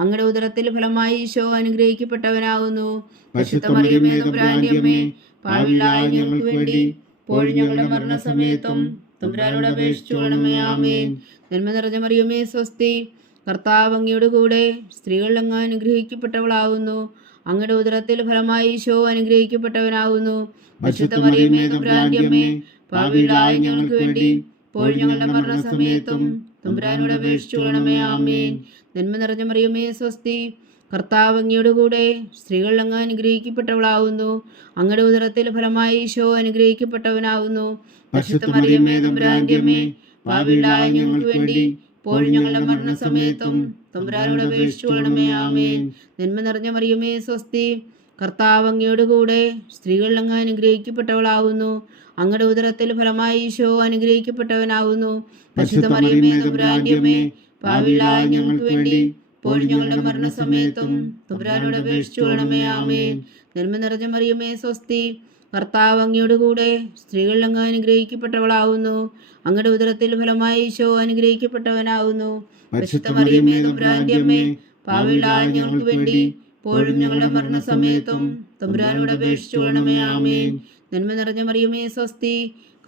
അങ്ങയുടെ ഉദരത്തിൽ ഫലമായി ഈശോ അനുഗ്രഹിക്കപ്പെട്ടവനാവുന്നു. പരിശുദ്ധ മറിയമേ തമ്പുരാന്റെ അമ്മേ, പാപികളായ ഞങ്ങൾക്ക് വേണ്ടി ഇപ്പോഴും ഞങ്ങളുടെ മരണസമയത്തും തമ്പുരാനോട് അപേക്ഷിച്ചുകൊള്ളണമേ. ആമേൻ. നന്മ നിറഞ്ഞ മറിയമേ സ്വസ്തി, കർത്താവ് അങ്ങയോട് കൂടെ സ്ത്രീകളിൽ അങ്ങ് അനുഗ്രഹിക്കപ്പെട്ടവളാവുന്നു. അങ്ങയുടെ ഉദരത്തിൽ ഫലമായി ഈശോ അനുഗ്രഹിക്കപ്പെട്ടവനാകുന്നു. പരിശുദ്ധ മറിയമേ തമ്പുരാന്റെ അമ്മേ, പാപികളായ ഞങ്ങൾക്ക് വേണ്ടി ഇപ്പോഴും ഞങ്ങളുടെ മരണസമയത്തും തമ്പുരാനോട് അപേക്ഷിച്ചുകൊള്ളണമേ. ആമേൻ. നന്മ നിറഞ്ഞ മറിയമേ സ്വസ്തി, കർത്താവ് അങ്ങയോട് കൂടെ സ്ത്രീകളിൽ അങ്ങ് അനുഗ്രഹിക്കപ്പെട്ടവളാവുന്നു. അങ്ങയുടെ ഉദരത്തിൽ ഫലമായി ഈശോ അനുഗ്രഹിക്കപ്പെട്ടവനാകുന്നു. പരിശുദ്ധ മറിയമേ തമ്പുരാന്റെ അമ്മേ, പാപികളായ ഞങ്ങൾക്ക് വേണ്ടി ഇപ്പോഴും ഞങ്ങളുടെ മരണസമയത്തും തമ്പുരാനോട് അപേക്ഷിച്ചുകൊള്ളണമേ. ആമേൻ. നന്മ നിറഞ്ഞ മറിയമേ സ്വസ്തി, കർത്താവ് അങ്ങയോട് കൂടെ സ്ത്രീകളിൽ അങ്ങ് അനുഗ്രഹിക്കപ്പെട്ടവളാവുന്നു. അങ്ങയുടെ ഉദരത്തിൽ ഫലമായി ഈശോ അനുഗ്രഹിക്കപ്പെട്ടവനാവുന്നു. പരിശുദ്ധ മറിയമേ തമ്പുരാന്റെ അമ്മേ, പാപികളായ ഞങ്ങൾക്ക് വേണ്ടി ഇപ്പോഴും ഞങ്ങളുടെ മരണസമയത്തും തമ്പുരാനോട് അപേക്ഷിച്ചുകൊള്ളണമേ. ആമേൻ. നന്മ നിറഞ്ഞ മറിയമേ സ്വസ്തി, കർത്താവ് അങ്ങയോട് കൂടെ സ്ത്രീകളിൽ അങ്ങ് അനുഗ്രഹിക്കപ്പെട്ടവളാവുന്നു. അങ്ങയുടെ ഉദരത്തിൽ ഫലമായി ഈശോ അനുഗ്രഹിക്കപ്പെട്ടവനാവുന്നു. പരിശുദ്ധ മറിയമേ തമ്പുരാന്റെ അമ്മേ, പാപികളായ ഞങ്ങൾക്ക് വേണ്ടി ഇപ്പോഴും ഞങ്ങളുടെ മരണസമയത്തും തമ്പുരാനോട് അപേക്ഷിച്ചുകൊള്ളണമേ. ആമേൻ. നന്മ നിറഞ്ഞ മറിയമേ സ്വസ്തി,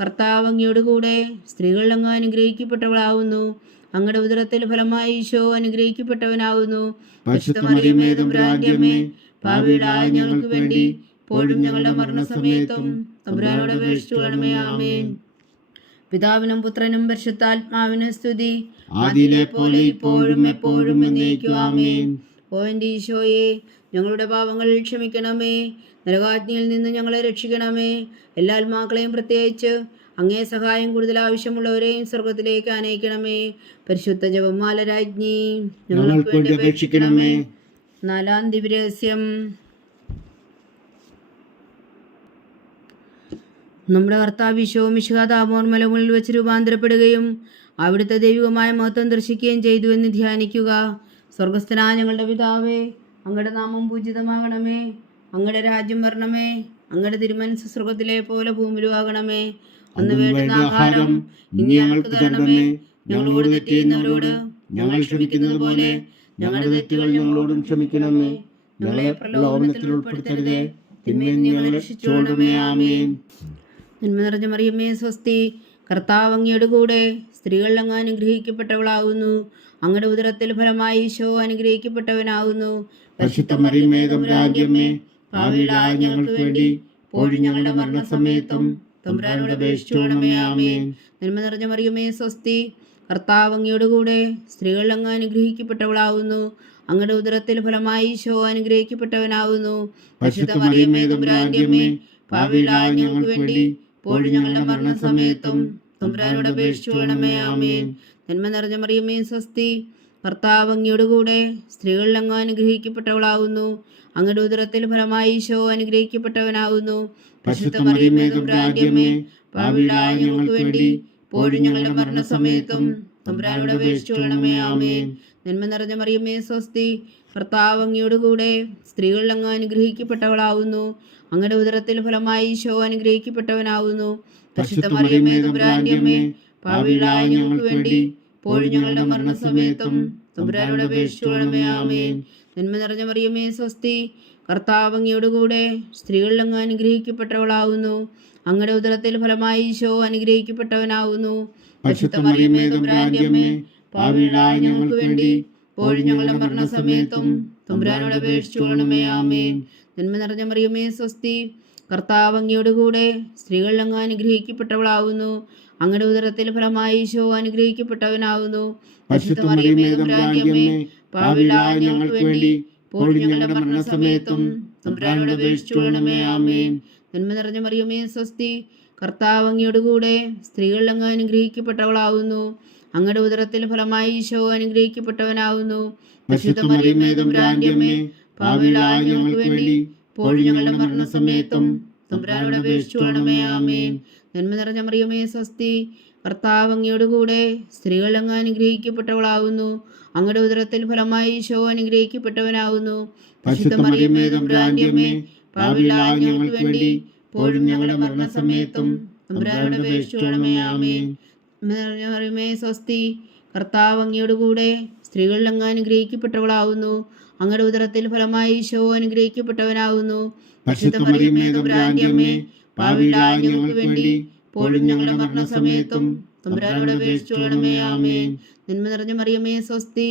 കർത്താവ് അങ്ങയോട് കൂടെ സ്ത്രീകളിൽ അങ്ങ് അനുഗ്രഹിക്കപ്പെട്ടവളാവുന്നു. അങ്ങയുടെ ഉദരത്തിൽ ഫലമായി ഈശോ അനുഗ്രഹിക്കപ്പെട്ടവനാവുന്നു. പരിശുദ്ധ മറിയമേ തമ്പുരാന്റെ അമ്മേ, പാപികളായ ഞങ്ങൾക്ക് വേണ്ടി ഇപ്പോഴും ഞങ്ങളുടെ മരണസമയത്തും തമ്പുരാനോട് അപേക്ഷിച്ചുകൊള്ളണമേ. ആമേൻ. പിതാവിനും പുത്രനും പരിശുദ്ധാത്മാവിനും സ്തുതി, ആദിയിലെ പോലെ ഇപ്പോഴും എപ്പോഴും എന്നേക്കും. ആമേൻ. ഓ എൻ്റെ ഈശോയെ, ഞങ്ങളുടെ പാപങ്ങൾ ക്ഷമിക്കണമേ. നരകാജ്ഞയിൽ നിന്ന് ഞങ്ങളെ രക്ഷിക്കണമേ. എല്ലാ ആത്മാക്കളെയും പ്രത്യേകിച്ച് അങ്ങേ സഹായം കൂടുതൽ ആവശ്യമുള്ളവരെയും സ്വർഗത്തിലേക്ക് അനയിക്കണമേ. പരിശുദ്ധ ജപമാല രാജ്ഞി, ഞങ്ങൾക്ക് വേണ്ടി അപേക്ഷിക്കണമേ. നാലാം ദിവ്യരഹസ്യം. നമ്മുടെ കർത്താവ് ഈശോമിശിഹാ താബോർ മലമുകളിൽ വെച്ച് രൂപാന്തരപ്പെടുകയും അവിടുത്തെ ദൈവികമായ മഹത്വം ദർശിക്കുകയും ചെയ്തു എന്ന് ധ്യാനിക്കുക. സ്വർഗസ്ഥനായ ഞങ്ങളുടെ പിതാവേ, അങ്ങയുടെ നാമം പൂജിതമാകണമേ, അങ്ങയുടെ രാജ്യം വരണമേ, അങ്ങയുടെ തിരുമനസ്സ് സ്വർഗത്തിലെ പോലെ ഭൂമിയിലും ആകണമേ. അന്ന് വേണ്ടുന്ന ആഹാരം ഇനി ഞങ്ങൾക്ക് തരണമേ. ഞങ്ങളോട് തെറ്റ് ചെയ്യുന്നവരോട് ഞങ്ങൾ ക്ഷമിക്കുന്നത് പോലെ ഞങ്ങളുടെ തെറ്റുകൾ ഞങ്ങളോടും ക്ഷമിക്കണമേ. ഞങ്ങളെ പ്രലോഭനത്തിൽ ഉൾപ്പെടുത്തരുതേ, തിന്മയിൽ നിന്ന് ഞങ്ങളെ രക്ഷിച്ചുകൊള്ളണമേ. ആമേൻ. നന്മ നിറഞ്ഞ മറിയമേ സ്വസ്തി, കർത്താവ് അങ്ങയുടെ കൂടെ സ്ത്രീകൾ അങ്ങ് അനുഗ്രഹിക്കപ്പെട്ടവളാകുന്നു. അങ്ങയുടെ ഉദരത്തിൽ ഫലമായി ഈശോ അനുഗ്രഹിക്കപ്പെട്ടവനാകുന്നു. പരിശുദ്ധ മറിയമേ തമ്പുരാന്റെ അമ്മേ, പാപികളായ ഞങ്ങൾക്ക് വേണ്ടി ഇപ്പോഴും ഞങ്ങളുടെ മരണസമയത്തും തമ്പുരാനോട് അപേക്ഷിച്ചുകൊള്ളണമേ. ആമേൻ. നന്മ നിറഞ്ഞ മറിയമേ സ്വസ്തി, കർത്താവ് അങ്ങയുടെ കൂടെ സ്ത്രീകൾ അങ്ങ് അനുഗ്രഹിക്കപ്പെട്ടവളാകുന്നു. അങ്ങയുടെ ഉദരത്തിൽ ഫലമായി ഈശോ അനുഗ്രഹിക്കപ്പെട്ടവനാകുന്നു. പരിശുദ്ധ മറിയമേ തമ്പുരാന്റെ അമ്മേ, പാപികളായ ഞങ്ങൾക്ക് വേണ്ടി ഇപ്പോഴും ഞങ്ങളുടെ മരണസമയത്തും തമ്പുരാനോട് അപേക്ഷിച്ചുകൊള്ളണമേ. ആമേൻ. നന്മ നിറഞ്ഞ മറിയമേ സ്വസ്തി, കർത്താവ് അങ്ങയുടെ കൂടെ സ്ത്രീകൾ അങ്ങ് അനുഗ്രഹിക്കപ്പെട്ടവളാകുന്നു. അങ്ങയുടെ ഉദരത്തിൽ ഫലമായി ഈശോ അനുഗ്രഹിക്കപ്പെട്ടവനാകുന്നു. പരിശുദ്ധ മറിയമേ തമ്പുരാന്റെ അമ്മേ, പാപികളായ ഞങ്ങൾക്ക് വേണ്ടി ഇപ്പോഴും ഞങ്ങളുടെ മരണസമയത്തും തമ്പുരാനോട് അപേക്ഷിച്ചുകൊള്ളണമേ. ആമേൻ. നന്മ നിറഞ്ഞ മറിയമേ സ്വസ്തി, കർത്താവ് അങ്ങയുടെ കൂടെ സ്ത്രീകൾ അങ്ങ് അനുഗ്രഹിക്കപ്പെട്ടവളാകുന്നു. അങ്ങയുടെ ഉദരത്തിൽ ഫലമായി ഈശോ അനുഗ്രഹിക്കപ്പെട്ടവനാകുന്നു. പരിശുദ്ധ മറിയമേ തമ്പുരാന്റെ അമ്മേ, പാപികളായ ഞങ്ങൾക്ക് വേണ്ടി ഇപ്പോഴും ഞങ്ങളുടെ മരണസമയത്തും തമ്പുരാനോട് അപേക്ഷിച്ചുകൊള്ളണമേ. ആമേൻ. നന്മ നിറഞ്ഞ മറിയമേ സ്വസ്തി, കർത്താവ് അങ്ങയുടെ കൂടെ സ്ത്രീകൾ അങ്ങ് അനുഗ്രഹിക്കപ്പെട്ടവളാകുന്നു. അങ്ങയുടെ ഉദരത്തിൽ ഫലമായി ഈശോ അനുഗ്രഹിക്കപ്പെട്ടവനാകുന്നു. പരിശുദ്ധ മറിയമേ തമ്പുരാന്റെ അമ്മേ, പാപികളായ ഞങ്ങൾക്ക് വേണ്ടി ഇപ്പോഴും ഞങ്ങളുടെ മരണസമയത്തും തമ്പുരാനോട് അപേക്ഷിച്ചുകൊള്ളണമേ. ആമേൻ. നന്മ നിറഞ്ഞ മറിയമേ സ്വസ്തി, കർത്താവ് അങ്ങയുടെ കൂടെ സ്ത്രീകൾ അങ്ങ് അനുഗ്രഹിക്കപ്പെട്ടവളാകുന്നു. അങ്ങയുടെ ഉദരത്തിൽ ഫലമായി ഈശോ അനുഗ്രഹിക്കപ്പെട്ടവനാകുന്നു. പരിശുദ്ധ മറിയമേ തമ്പുരാന്റെ അമ്മേ, പാപികളായ ഞങ്ങൾക്ക് വേണ്ടി ഇപ്പോഴും ഞങ്ങളുടെ മരണസമയത്തും തമ്പുരാനോട് അപേക്ഷിച്ചുകൊള്ളണമേ. ആമേൻ. നന്മ നിറഞ്ഞ മറിയമേ സ്വസ്തി, കർത്താവ് അങ്ങയുടെ കൂടെ സ്ത്രീകൾ അങ്ങ് അനുഗ്രഹിക്കപ്പെട്ടവളാകുന്നു. അങ്ങയുടെ ഉദരത്തിൽ ഫലമായി ഈശോ അനുഗ്രഹിക്കപ്പെട്ടവനാകുന്നു. പരിശുദ്ധ മറിയമേ തമ്പുരാന്റെ അമ്മേ, പാപികളായ ഞങ്ങൾക്ക് വേണ്ടി ഇപ്പോഴും ഞങ്ങളുടെ മരണസമയത്തും തമ്പുരാനോട് അപേക്ഷിച്ചുകൊള്ളണമേ. ആമേൻ. നന്മ നിറഞ്ഞ മറിയമേ സ്വസ്തി, കർത്താവ് അങ്ങയുടെ കൂടെ സ്ത്രീകൾ അങ്ങ് അനുഗ്രഹിക്കപ്പെട്ടവളാകുന്നു. അങ്ങയുടെ ഉദരത്തിൽ ഫലമായി ഈശോ അനുഗ്രഹിക്കപ്പെട്ടവനാകുന്നു. പരിശുദ്ധ മറിയമേ തമ്പുരാന്റെ അമ്മേ, പാപികളായ ഞങ്ങൾക്ക് വേണ്ടി ഇപ്പോഴും ഞങ്ങളുടെ മരണസമയത്തും തമ്പുരാനോട് അപേക്ഷിച്ചുകൊള്ളണമേ. ആമേൻ. മറിയമേ സ്വസ്തി, കർത്താവ് അങ്ങയുടെ കൂടെ സ്ത്രീകൾ അങ്ങ് അനുഗ്രഹിക്കപ്പെട്ടവളാകുന്നു. അങ്ങയുടെ ഉദരത്തിൽ ഫലമായി ഈശോ അനുഗ്രഹിക്കപ്പെട്ടവനാകുന്നു. പരിശുദ്ധ മറിയമേ തമ്പുരാന്റെ അമ്മേ, പാപികളായ ഞങ്ങൾക്ക് വേണ്ടി ഇപ്പോഴും ഞങ്ങളുടെ മരണസമയത്തും തമ്പുരാനോട് അപേക്ഷിച്ചുകൊള്ളണമേ. ആമേൻ. നന്മ നിറഞ്ഞ മറിയമേ സ്വസ്തി,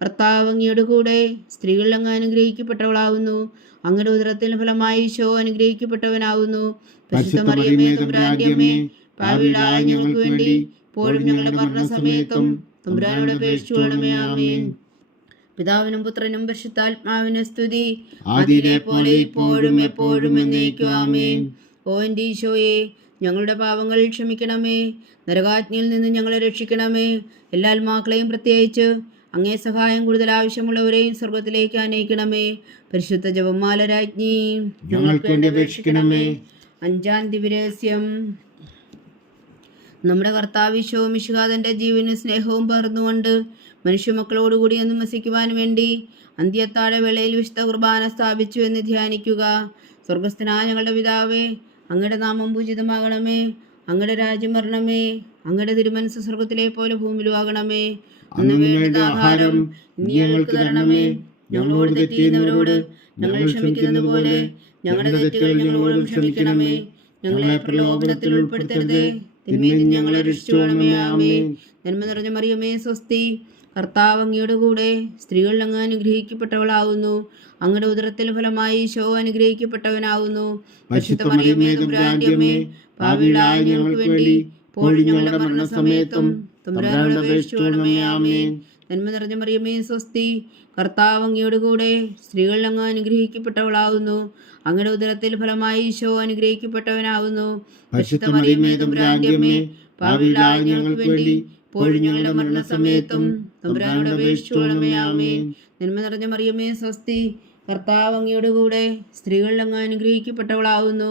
കർത്താവ് അങ്ങയുടെ കൂടെ സ്ത്രീകൾ അങ്ങ് അനുഗ്രഹിക്കപ്പെട്ടവളാകുന്നു. അങ്ങയുടെ ഉദരത്തിൽ ഫലമായി ഈശോ അനുഗ്രഹിക്കപ്പെട്ടവനാകുന്നു. പരിശുദ്ധ മറിയമേ തമ്പുരാന്റെ അമ്മേ, പാപികളായ ഞങ്ങൾക്ക് വേണ്ടി ഇപ്പോഴും ഞങ്ങളുടെ മരണസമയത്തും തമ്പുരാനോട് അപേക്ഷിച്ചുകൊള്ളണമേ. ആമേൻ. പിതാവിനും പുത്രനും പരിശുദ്ധാത്മാവിനും സ്തുതി, ആദിയിലെ പോലെ ഇപ്പോഴും എപ്പോഴും എന്നേക്കും. ആമേൻ. ഓ എൻ്റെ ഈശോയെ, ഞങ്ങളുടെ പാപങ്ങൾ ക്ഷമിക്കണമേ, നരകാജ്ഞയിൽ നിന്ന് ഞങ്ങളെ രക്ഷിക്കണമേ. എല്ലാ ആത്മാക്കളെയും പ്രത്യേകിച്ച് അങ്ങേ സഹായം കൂടുതൽ ആവശ്യമുള്ളവരെയും സ്വർഗത്തിലേക്ക് അനയിക്കണമേ. പരിശുദ്ധ ജപമാല രാജ്ഞി, ഞങ്ങൾക്ക് വേണ്ടി അപേക്ഷിക്കണമേ. അഞ്ചാം ദിവ്യരഹസ്യം. നമ്മുടെ കർത്താവ് ഈശോ മിശിഹാ തൻ്റെ ജീവനും സ്നേഹവും പകർന്നുകൊണ്ട് മനുഷ്യമക്കളോടുകൂടി എന്ന് വസിക്കുവാൻ വേണ്ടി അന്ത്യത്താഴ വേളയിൽ വിശുദ്ധ കുർബാന സ്ഥാപിച്ചു എന്ന് ധ്യാനിക്കുക. സ്വർഗസ്ഥനായ ഞങ്ങളുടെ പിതാവേ, അങ്ങയുടെ നാമം പൂജിതമാകണമേ, അങ്ങയുടെ രാജ്യം വരണമേ, അങ്ങയുടെ തിരുമനസ്സ് സ്വർഗത്തിലെ പോലെ ഭൂമിയിലും ആകണമേ. അന്ന് വേണ്ട ആഹാരം ഇനി ഞങ്ങൾക്ക് തരണമേ. ഞങ്ങളോട് തെറ്റ് ചെയ്യുന്നവരോട് ഞങ്ങൾ ക്ഷമിക്കുന്നത് പോലെ ഞങ്ങളുടെ തെറ്റുകൾ ഞങ്ങളോടും ക്ഷമിക്കണമേ. ഞങ്ങളെ പ്രലോഭനത്തിൽ ഉൾപ്പെടുത്തരുതേ, തിന്മയിൽ നിന്ന് ഞങ്ങളെ രക്ഷിച്ചുകൊള്ളണമേ. ആമേൻ. നന്മ നിറഞ്ഞ മറിയമേ സ്വസ്തി, കർത്താവ് അങ്ങയുടെ കൂടെ സ്ത്രീകൾ അങ്ങ് അനുഗ്രഹിക്കപ്പെട്ടവളാകുന്നു. അങ്ങയുടെ ഉദരത്തിൽ ഫലമായി ഈശോ അനുഗ്രഹിക്കപ്പെട്ടവനാകുന്നു. പരിശുദ്ധ മറിയമേ തമ്പുരാന്റെ അമ്മേ, പാപികളായ ഞങ്ങൾക്ക് വേണ്ടി ഇപ്പോഴും ഞങ്ങളുടെ മരണസമയത്തും തമ്പുരാനോട് അപേക്ഷിച്ചുകൊള്ളണമേ. ആമേൻ. നന്മ നിറഞ്ഞ മറിയമേ സ്വസ്തി, കർത്താവ് അങ്ങയുടെ കൂടെ സ്ത്രീകൾ അങ്ങ് അനുഗ്രഹിക്കപ്പെട്ടവളാകുന്നു. അങ്ങയുടെ ഉദരത്തിൽ ഫലമായി ഈശോ അനുഗ്രഹിക്കപ്പെട്ടവനാകുന്നു. പരിശുദ്ധ മറിയമേ തമ്പുരാന്റെ അമ്മേ, പാപികളായ ഞങ്ങൾക്ക് വേണ്ടി ഇപ്പോഴും ഞങ്ങളുടെ മരണസമയത്തും തമ്പുരാനോട് അപേക്ഷിച്ചുകൊള്ളണമേ. ആമേൻ. നന്മ നിറഞ്ഞ മറിയമേ സ്വസ്തി, കർത്താവ് അങ്ങയുടെ കൂടെ സ്ത്രീകളിൽ അങ്ങ് അനുഗ്രഹിക്കപ്പെട്ടവളാവുന്നു.